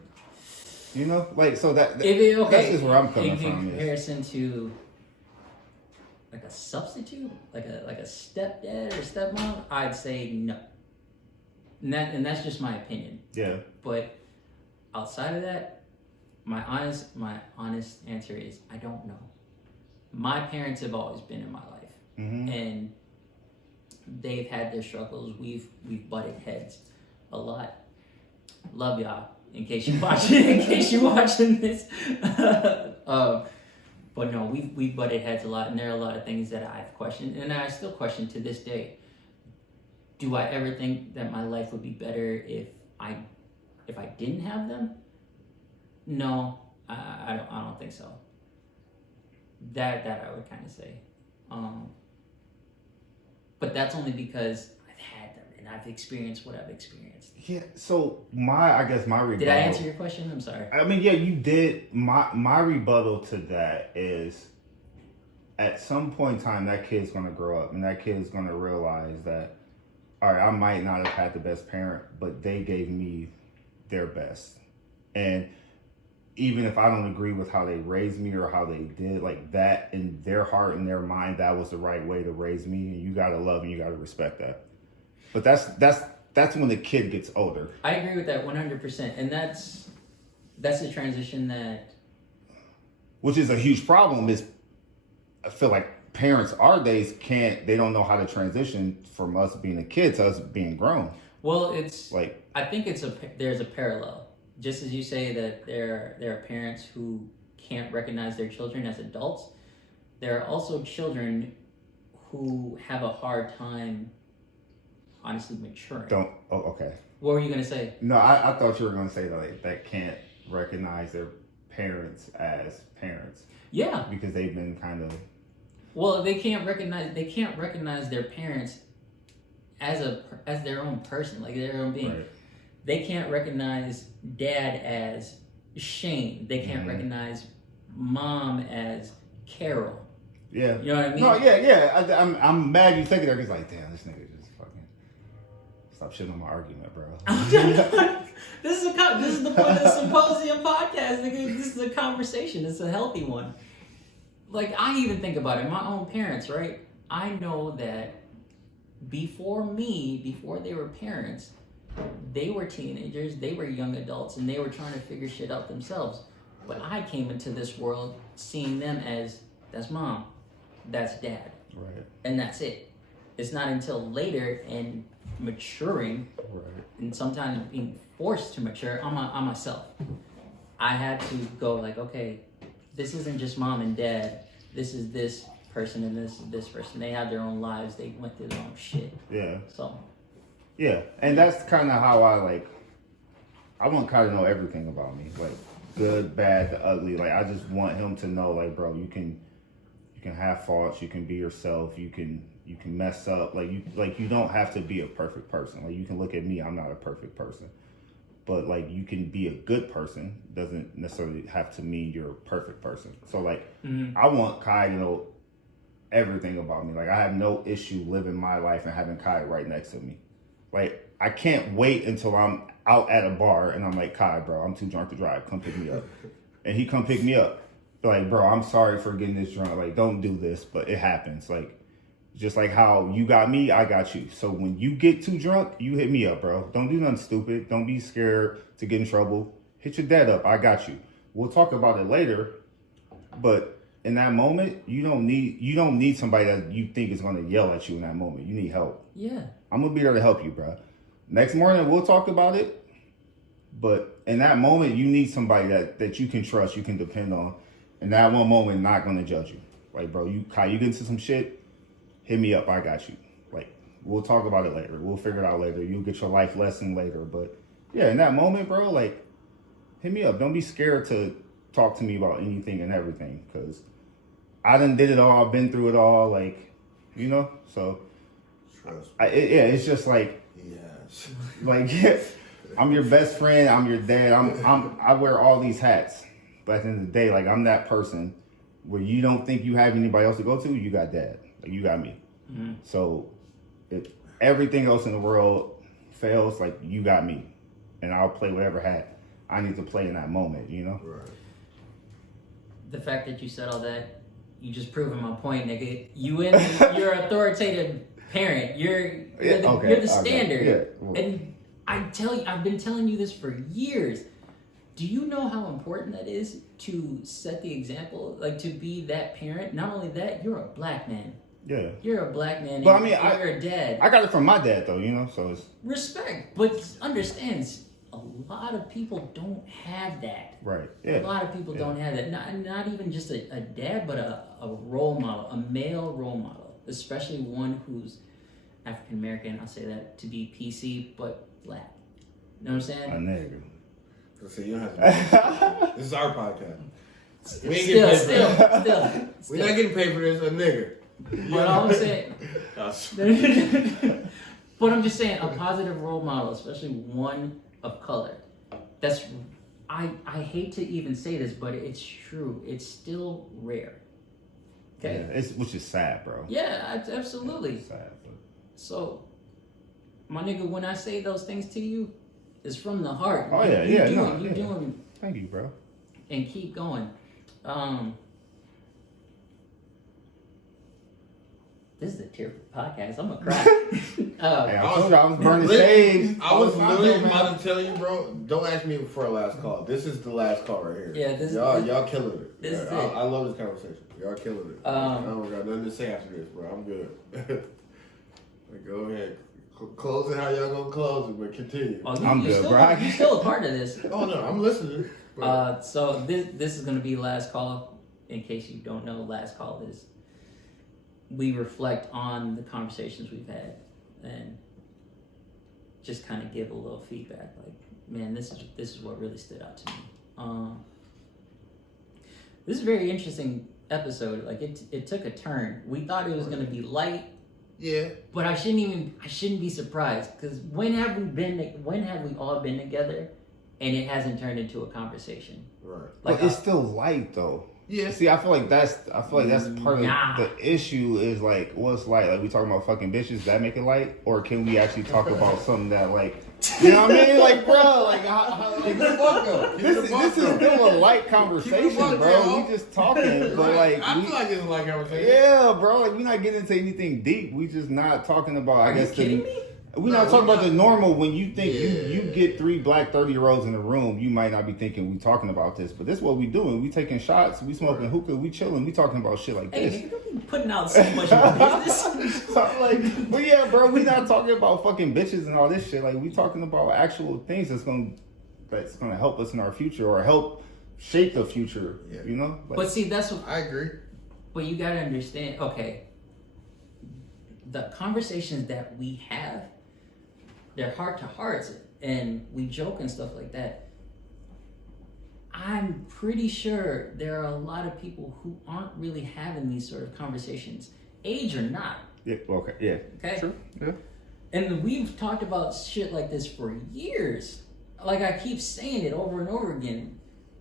You know, like, so that's just where I'm coming from. In comparison to like a substitute, like a stepdad or stepmom, I'd say no. And that's just my opinion. Yeah. But outside of that, my honest answer is I don't know. My parents have always been in my life, and they've had their struggles. We've butted heads a lot. Love y'all. In case you're watching this. But no, we butted heads a lot, and there are a lot of things that I've questioned, and I still question to this day. Do I ever think that my life would be better if I didn't have them? No, I don't think so. That I would kind of say, but that's only because I've had them and I've experienced what I've experienced. Yeah. So I guess my rebuttal. Did I answer your question? I'm sorry. I mean, yeah, you did. My rebuttal to that is, at some point in time, that kid's gonna grow up and that kid's gonna realize that, all right, I might not have had the best parent, but they gave me their best, and even if I don't agree with how they raised me or how they did, like that in their heart and their mind, that was the right way to raise me, and you gotta love and you gotta respect that. But that's when the kid gets older. I agree with that 100%, and that's the transition that. Which is a huge problem. Is I feel like parents our days they don't know how to transition from us being a kid to us being grown. Well, it's like, I think there's a parallel. Just as you say that there are parents who can't recognize their children as adults, there are also children who have a hard time, honestly, maturing. Okay. What were you gonna say? No, I thought you were gonna say that can't recognize their parents as parents. Yeah. Because they've been kind of. Well, they can't recognize their parents as their own person, like their own being. Right. They can't recognize dad as Shane. They can't recognize mom as Carol. Yeah. You know what I mean? No, yeah. I'm mad you think it there because like, damn, this nigga just fucking stop shitting on my argument, bro. This is the point of the Symposium podcast, nigga. This is a conversation. It's a healthy one. Like, I even think about it. My own parents, right? I know that before they were parents, they were teenagers, they were young adults, and they were trying to figure shit out themselves. But I came into this world seeing them as, that's mom, that's dad. Right. And that's it. It's not until later and maturing, Right. and sometimes being forced to mature on myself. I had to go like, okay, this isn't just mom and dad. This is this person and this is this person. They have their own lives. They went through their own shit. Yeah. So. Yeah, and that's kind of how I want Kai to know everything about me, like good, bad, the ugly. Like, I just want him to know, like, bro, you can have faults, you can be yourself, you can mess up. Like you don't have to be a perfect person. Like, you can look at me, I'm not a perfect person, but like you can be a good person. Doesn't necessarily have to mean you're a perfect person. So like, I want Kai to know everything about me. Like, I have no issue living my life and having Kai right next to me. Like, I can't wait until I'm out at a bar and I'm like, Kai, bro, I'm too drunk to drive. Come pick me up. And he come pick me up. Like, bro, I'm sorry for getting this drunk. Like, don't do this, but it happens. Like, just like how you got me, I got you. So when you get too drunk, you hit me up, bro. Don't do nothing stupid. Don't be scared to get in trouble. Hit your dad up. I got you. We'll talk about it later. But in that moment, you don't need somebody that you think is going to yell at you in that moment. You need help. Yeah. I'm going to be there to help you, bro. Next morning, we'll talk about it. But in that moment, you need somebody that you can trust, you can depend on. In that one moment, not going to judge you. Like, bro, you get into some shit, hit me up. I got you. Like, we'll talk about it later. We'll figure it out later. You'll get your life lesson later. But, yeah, in that moment, bro, like, hit me up. Don't be scared to talk to me about anything and everything. Because I done did it all. I've been through it all. Like, you know? So, it's just like, yes. Like, yeah, I'm your best friend. I'm your dad. I wear all these hats. But at the end of the day, like, I'm that person where you don't think you have anybody else to go to. You got dad. Like, you got me. Mm-hmm. So if everything else in the world fails, like, you got me. And I'll play whatever hat I need to play in that moment, you know? Right. The fact that you said all that, you just proving my point, nigga. You're authoritative parent. You're the standard. Yeah. And I've been telling you this for years. Do you know how important that is to set the example? Like, to be that parent? Not only that, you're a black man. Yeah. You're a black man, but and I mean, you're a dad. I got it from my dad, though, you know? So it's... Respect, but understands a lot of people don't have that. Right, yeah. A lot of people don't have that. Not even just a dad, but a role model, a male role model, especially one who's African American. I'll say that to be PC, but black. You know what I'm saying? A nigga. So you don't have to. This is our podcast. We ain't Still. We're not getting paid for this, a nigga. But all I'm saying, but I'm just saying, a positive role model, especially one of color. That's, I hate to even say this, but it's true. It's still rare. Okay. Yeah, which is sad, bro. Yeah, absolutely. It's sad. But... So, my nigga, when I say those things to you, it's from the heart. Oh yeah, yeah, You're doing. Thank you, bro. And keep going. This is a tearful podcast. I'm gonna cry. Hey, I told you I was burning sage. I was literally about to tell you, bro. Don't ask me for a last call. This is the last call right here. Yeah, y'all killing it. This is it. I love this conversation. Y'all killing it. I don't got nothing to say after this, bro. I'm good. Go ahead. Close it how y'all gonna close it, but continue. I'm good, bro. You're still a part of this. Oh no, I'm listening. So this is gonna be last call. In case you don't know, last call is we reflect on the conversations we've had and just kind of give a little feedback. Like, man, this is what really stood out to me. This is a very interesting episode. Like it took a turn. We thought it was gonna be light. Yeah. But I shouldn't be surprised, because when have we all been together and it hasn't turned into a conversation? Right. Like, but it's still light though. Yeah. See, I feel like that's part of the issue is like, what's light? Like we talking about fucking bitches, that make it light? Or can we actually talk about something that like, you know what I mean? Like, bro, like keep the fuck up. This is still a light conversation, bro. We just talking, but like I feel like it's a light conversation. Yeah, bro. Like we not getting into anything deep. We just not talking about. Are you kidding me? We're not talking about the normal. When you think you get 3 black 30-year-olds in a room, you might not be thinking we talking about this, but this is what we doing. We taking shots, we smoking hookah, we chilling, we talking about shit like this. Hey, don't be putting out so much business. So I'm like, but yeah, bro, we not talking about fucking bitches and all this shit. Like we talking about actual things that's gonna help us in our future or help shape the future. Yeah. You know. Like, but see, that's what I agree. But you gotta understand. Okay, the conversations that we have, they're heart to hearts, and we joke and stuff like that. I'm pretty sure there are a lot of people who aren't really having these sort of conversations, age or not. Yeah. Okay. Yeah. Okay. True. Yeah. And we've talked about shit like this for years. Like I keep saying it over and over again.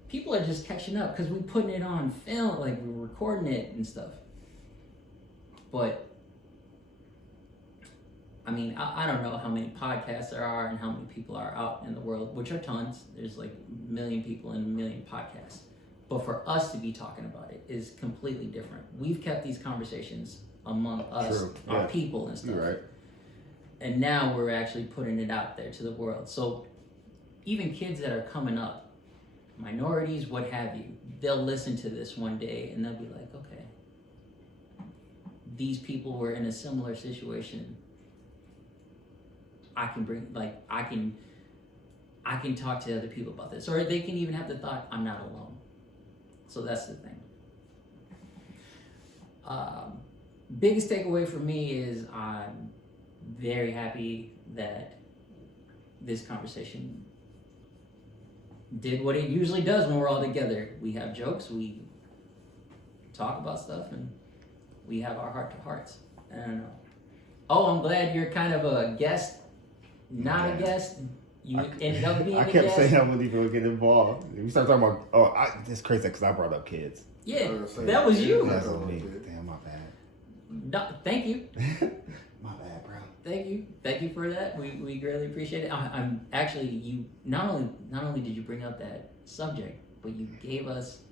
People are just catching up because we're putting it on film, like we're recording it and stuff. But I mean, I don't know how many podcasts there are and how many people are out in the world, which are tons. There's like 1 million people and 1 million podcasts. But for us to be talking about it is completely different. We've kept these conversations among us, our people and stuff. You're right. And now we're actually putting it out there to the world. So even kids that are coming up, minorities, what have you, they'll listen to this one day and they'll be like, okay, these people were in a similar situation. I can talk to other people about this, or they can even have the thought, I'm not alone. So that's the thing. Biggest takeaway for me is I'm very happy that this conversation did what it usually does when we're all together. We have jokes, we talk about stuff, and we have our heart to hearts. I don't know. Oh, I'm glad you're kind of a guest. Not a guest. You ended up being a guest. I kept saying I wouldn't even get involved. We started talking about, it's crazy because I brought up kids. Yeah, that was you. That was me. Damn, my bad. No, thank you. My bad, bro. Thank you for that. We greatly appreciate it. I'm actually, you not only did you bring up that subject, but you gave us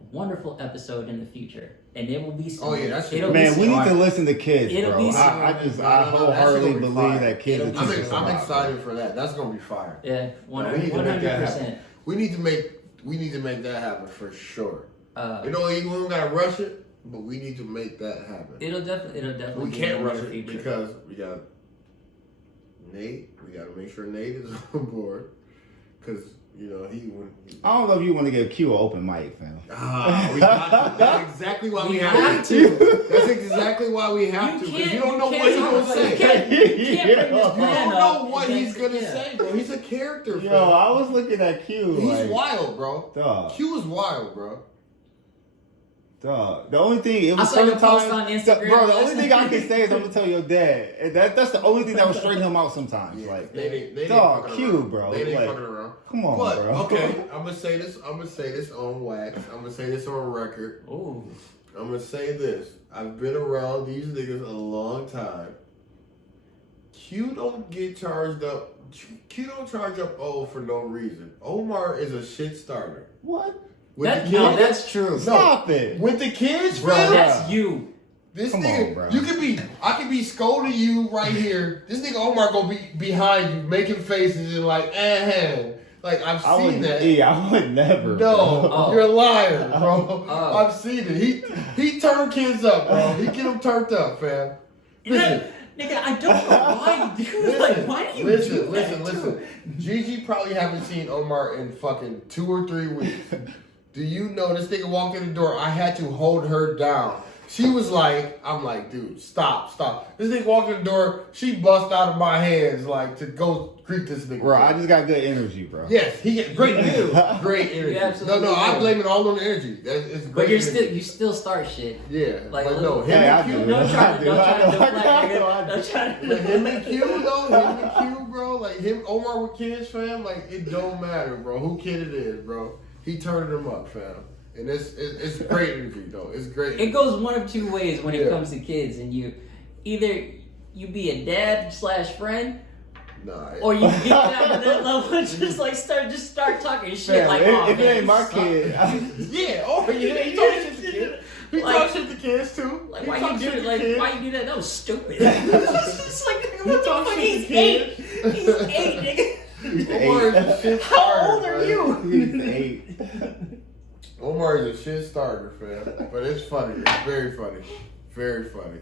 a wonderful episode in the future. And it will be soon. Oh yeah, that's man. We need to listen to kids, it'll bro. I wholeheartedly believe that kids are teaching. I'm excited for that. That's gonna be fire. Yeah, 100%. We need to make that happen for sure. We don't gotta rush it, but we need to make that happen. It'll definitely. We can't rush it because we got Nate. We gotta make sure Nate is on board because You know, he would. I don't know if you want to give Q an open mic, fam. We got to. That's exactly why we have to. That's exactly why we have to. Because you don't know what he's gonna say. You can't bring this You man don't up. know what he's gonna Yeah. say, bro. He's a character. Yo, fam. I was looking at Q. He's like, wild, bro. Dog. Q is wild, bro. Dog. The only thing it was I saw your certain post times- on Instagram bro. The last only thing I can say is I'm gonna tell your dad. And that's the only thing that would straighten him out sometimes. Yeah, Like, they ain't dog, fucking Q, around. bro. They ain't Like, fucking around. come on, But bro. okay, I'm gonna say this on wax. I'm gonna say this on record. Ooh. I'm gonna say this. I've been around these niggas a long time. Q don't get charged up. Q don't charge up O for no reason. Omar is a shit starter. What? With the No, kids- that's true. Stop it. with the kids, Bro, fam, that's you. this Come nigga, on, bro. I could be scolding you right here. This nigga Omar gonna be behind you, making faces and like, like I've I seen would, that. yeah, I would never. No, bro. Oh. you're a liar, bro. Oh. I've seen it. He turned kids up, bro. He get them turned up, fam. Listen, Nigga, I don't know why you do it. Like, why do you do that? listen. Gigi probably haven't seen Omar in fucking 2 or 3 weeks. Do you know this nigga walked in the door? I had to hold her down. She was like, I'm like, dude, stop. This nigga walked in the door. She bust out of my hands like to go greet this nigga. Bro, I just got good energy, bro. Yes, he get great energy. Great energy. You absolutely No, I do. blame it all on the energy. It's great But energy. you still start shit. Yeah, Like, but no, him Hey, I and do. Q, Don't try to I know, deflect, I nigga. know. Don't try to. like him and Q though, him and Q, bro, like him, Omar with kids, fam, like it don't matter, bro, who kid it is, bro. He turned them up, fam, and it's great energy though. It's great. It goes one of two ways when it Yeah. comes to kids, and either you be a dad / friend, Nah, or you get down to that level and just like start talking shit Fam, like, if, oh, if it man, ain't my stop. kid, yeah, oh yeah, he talks shit to kids. He Like- talks shit to kids too. Like, He why talks you do shit it? to Like, kids. why you do that? That was stupid. It's like, what the talk fuck? shit He's to 8. kids. He's 8, nigga. Omar is a shit How starter, old are man. you? he's 8. Omar is a shit starter, fam. But it's funny. It's very funny. Very funny.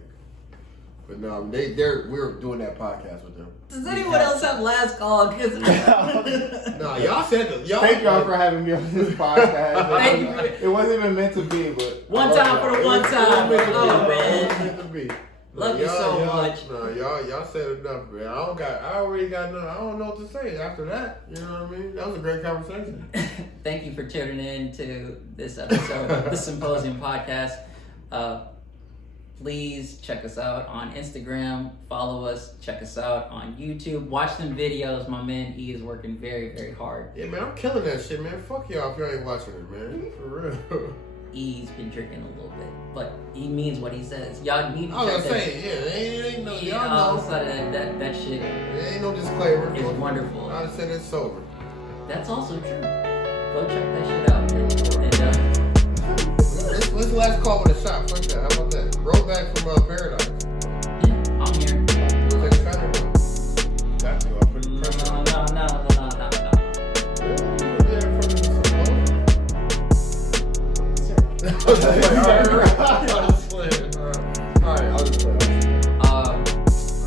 But no, we're doing that podcast with them. Does anyone else have last call? Cause No, y'all said that. Y'all Thank y'all for having me on this podcast. Thank you. It wasn't even meant to be, but one time for the one time. Oh man, love you so much. No, y'all said enough, man. I already got nothing. I don't know what to say after that. You know what I mean? That was a great conversation. Thank you for tuning in to this episode of the Symposium podcast. Please check us out on Instagram. Follow us. Check us out on YouTube. Watch them videos. My man E is working very, very hard. Yeah, man, I'm killing that shit, man. Fuck y'all if y'all ain't watching it, man. For real. E's been drinking a little bit, but he means what he says. Y'all need to I was check gonna that. say, it ain't no, Yeah, y'all know. so that shit It ain't no disclaimer. is wonderful. I said it's sober. That's also true. Go check that shit out. And Let's last call with a shot. Fuck that. How about that? Roll back from Paradise. yeah, I'm here. We'll take a shot or what? Got to. I'll put the pressure on. No. You were there in front of the Alright, I'll just play. Alright,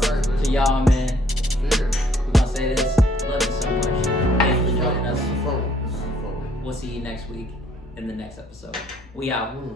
man. To y'all, man, Cheers. we're gonna say this. Love you so much. Thank you for joining us. This is fun. We'll see you next week in the next episode. We out. Mm.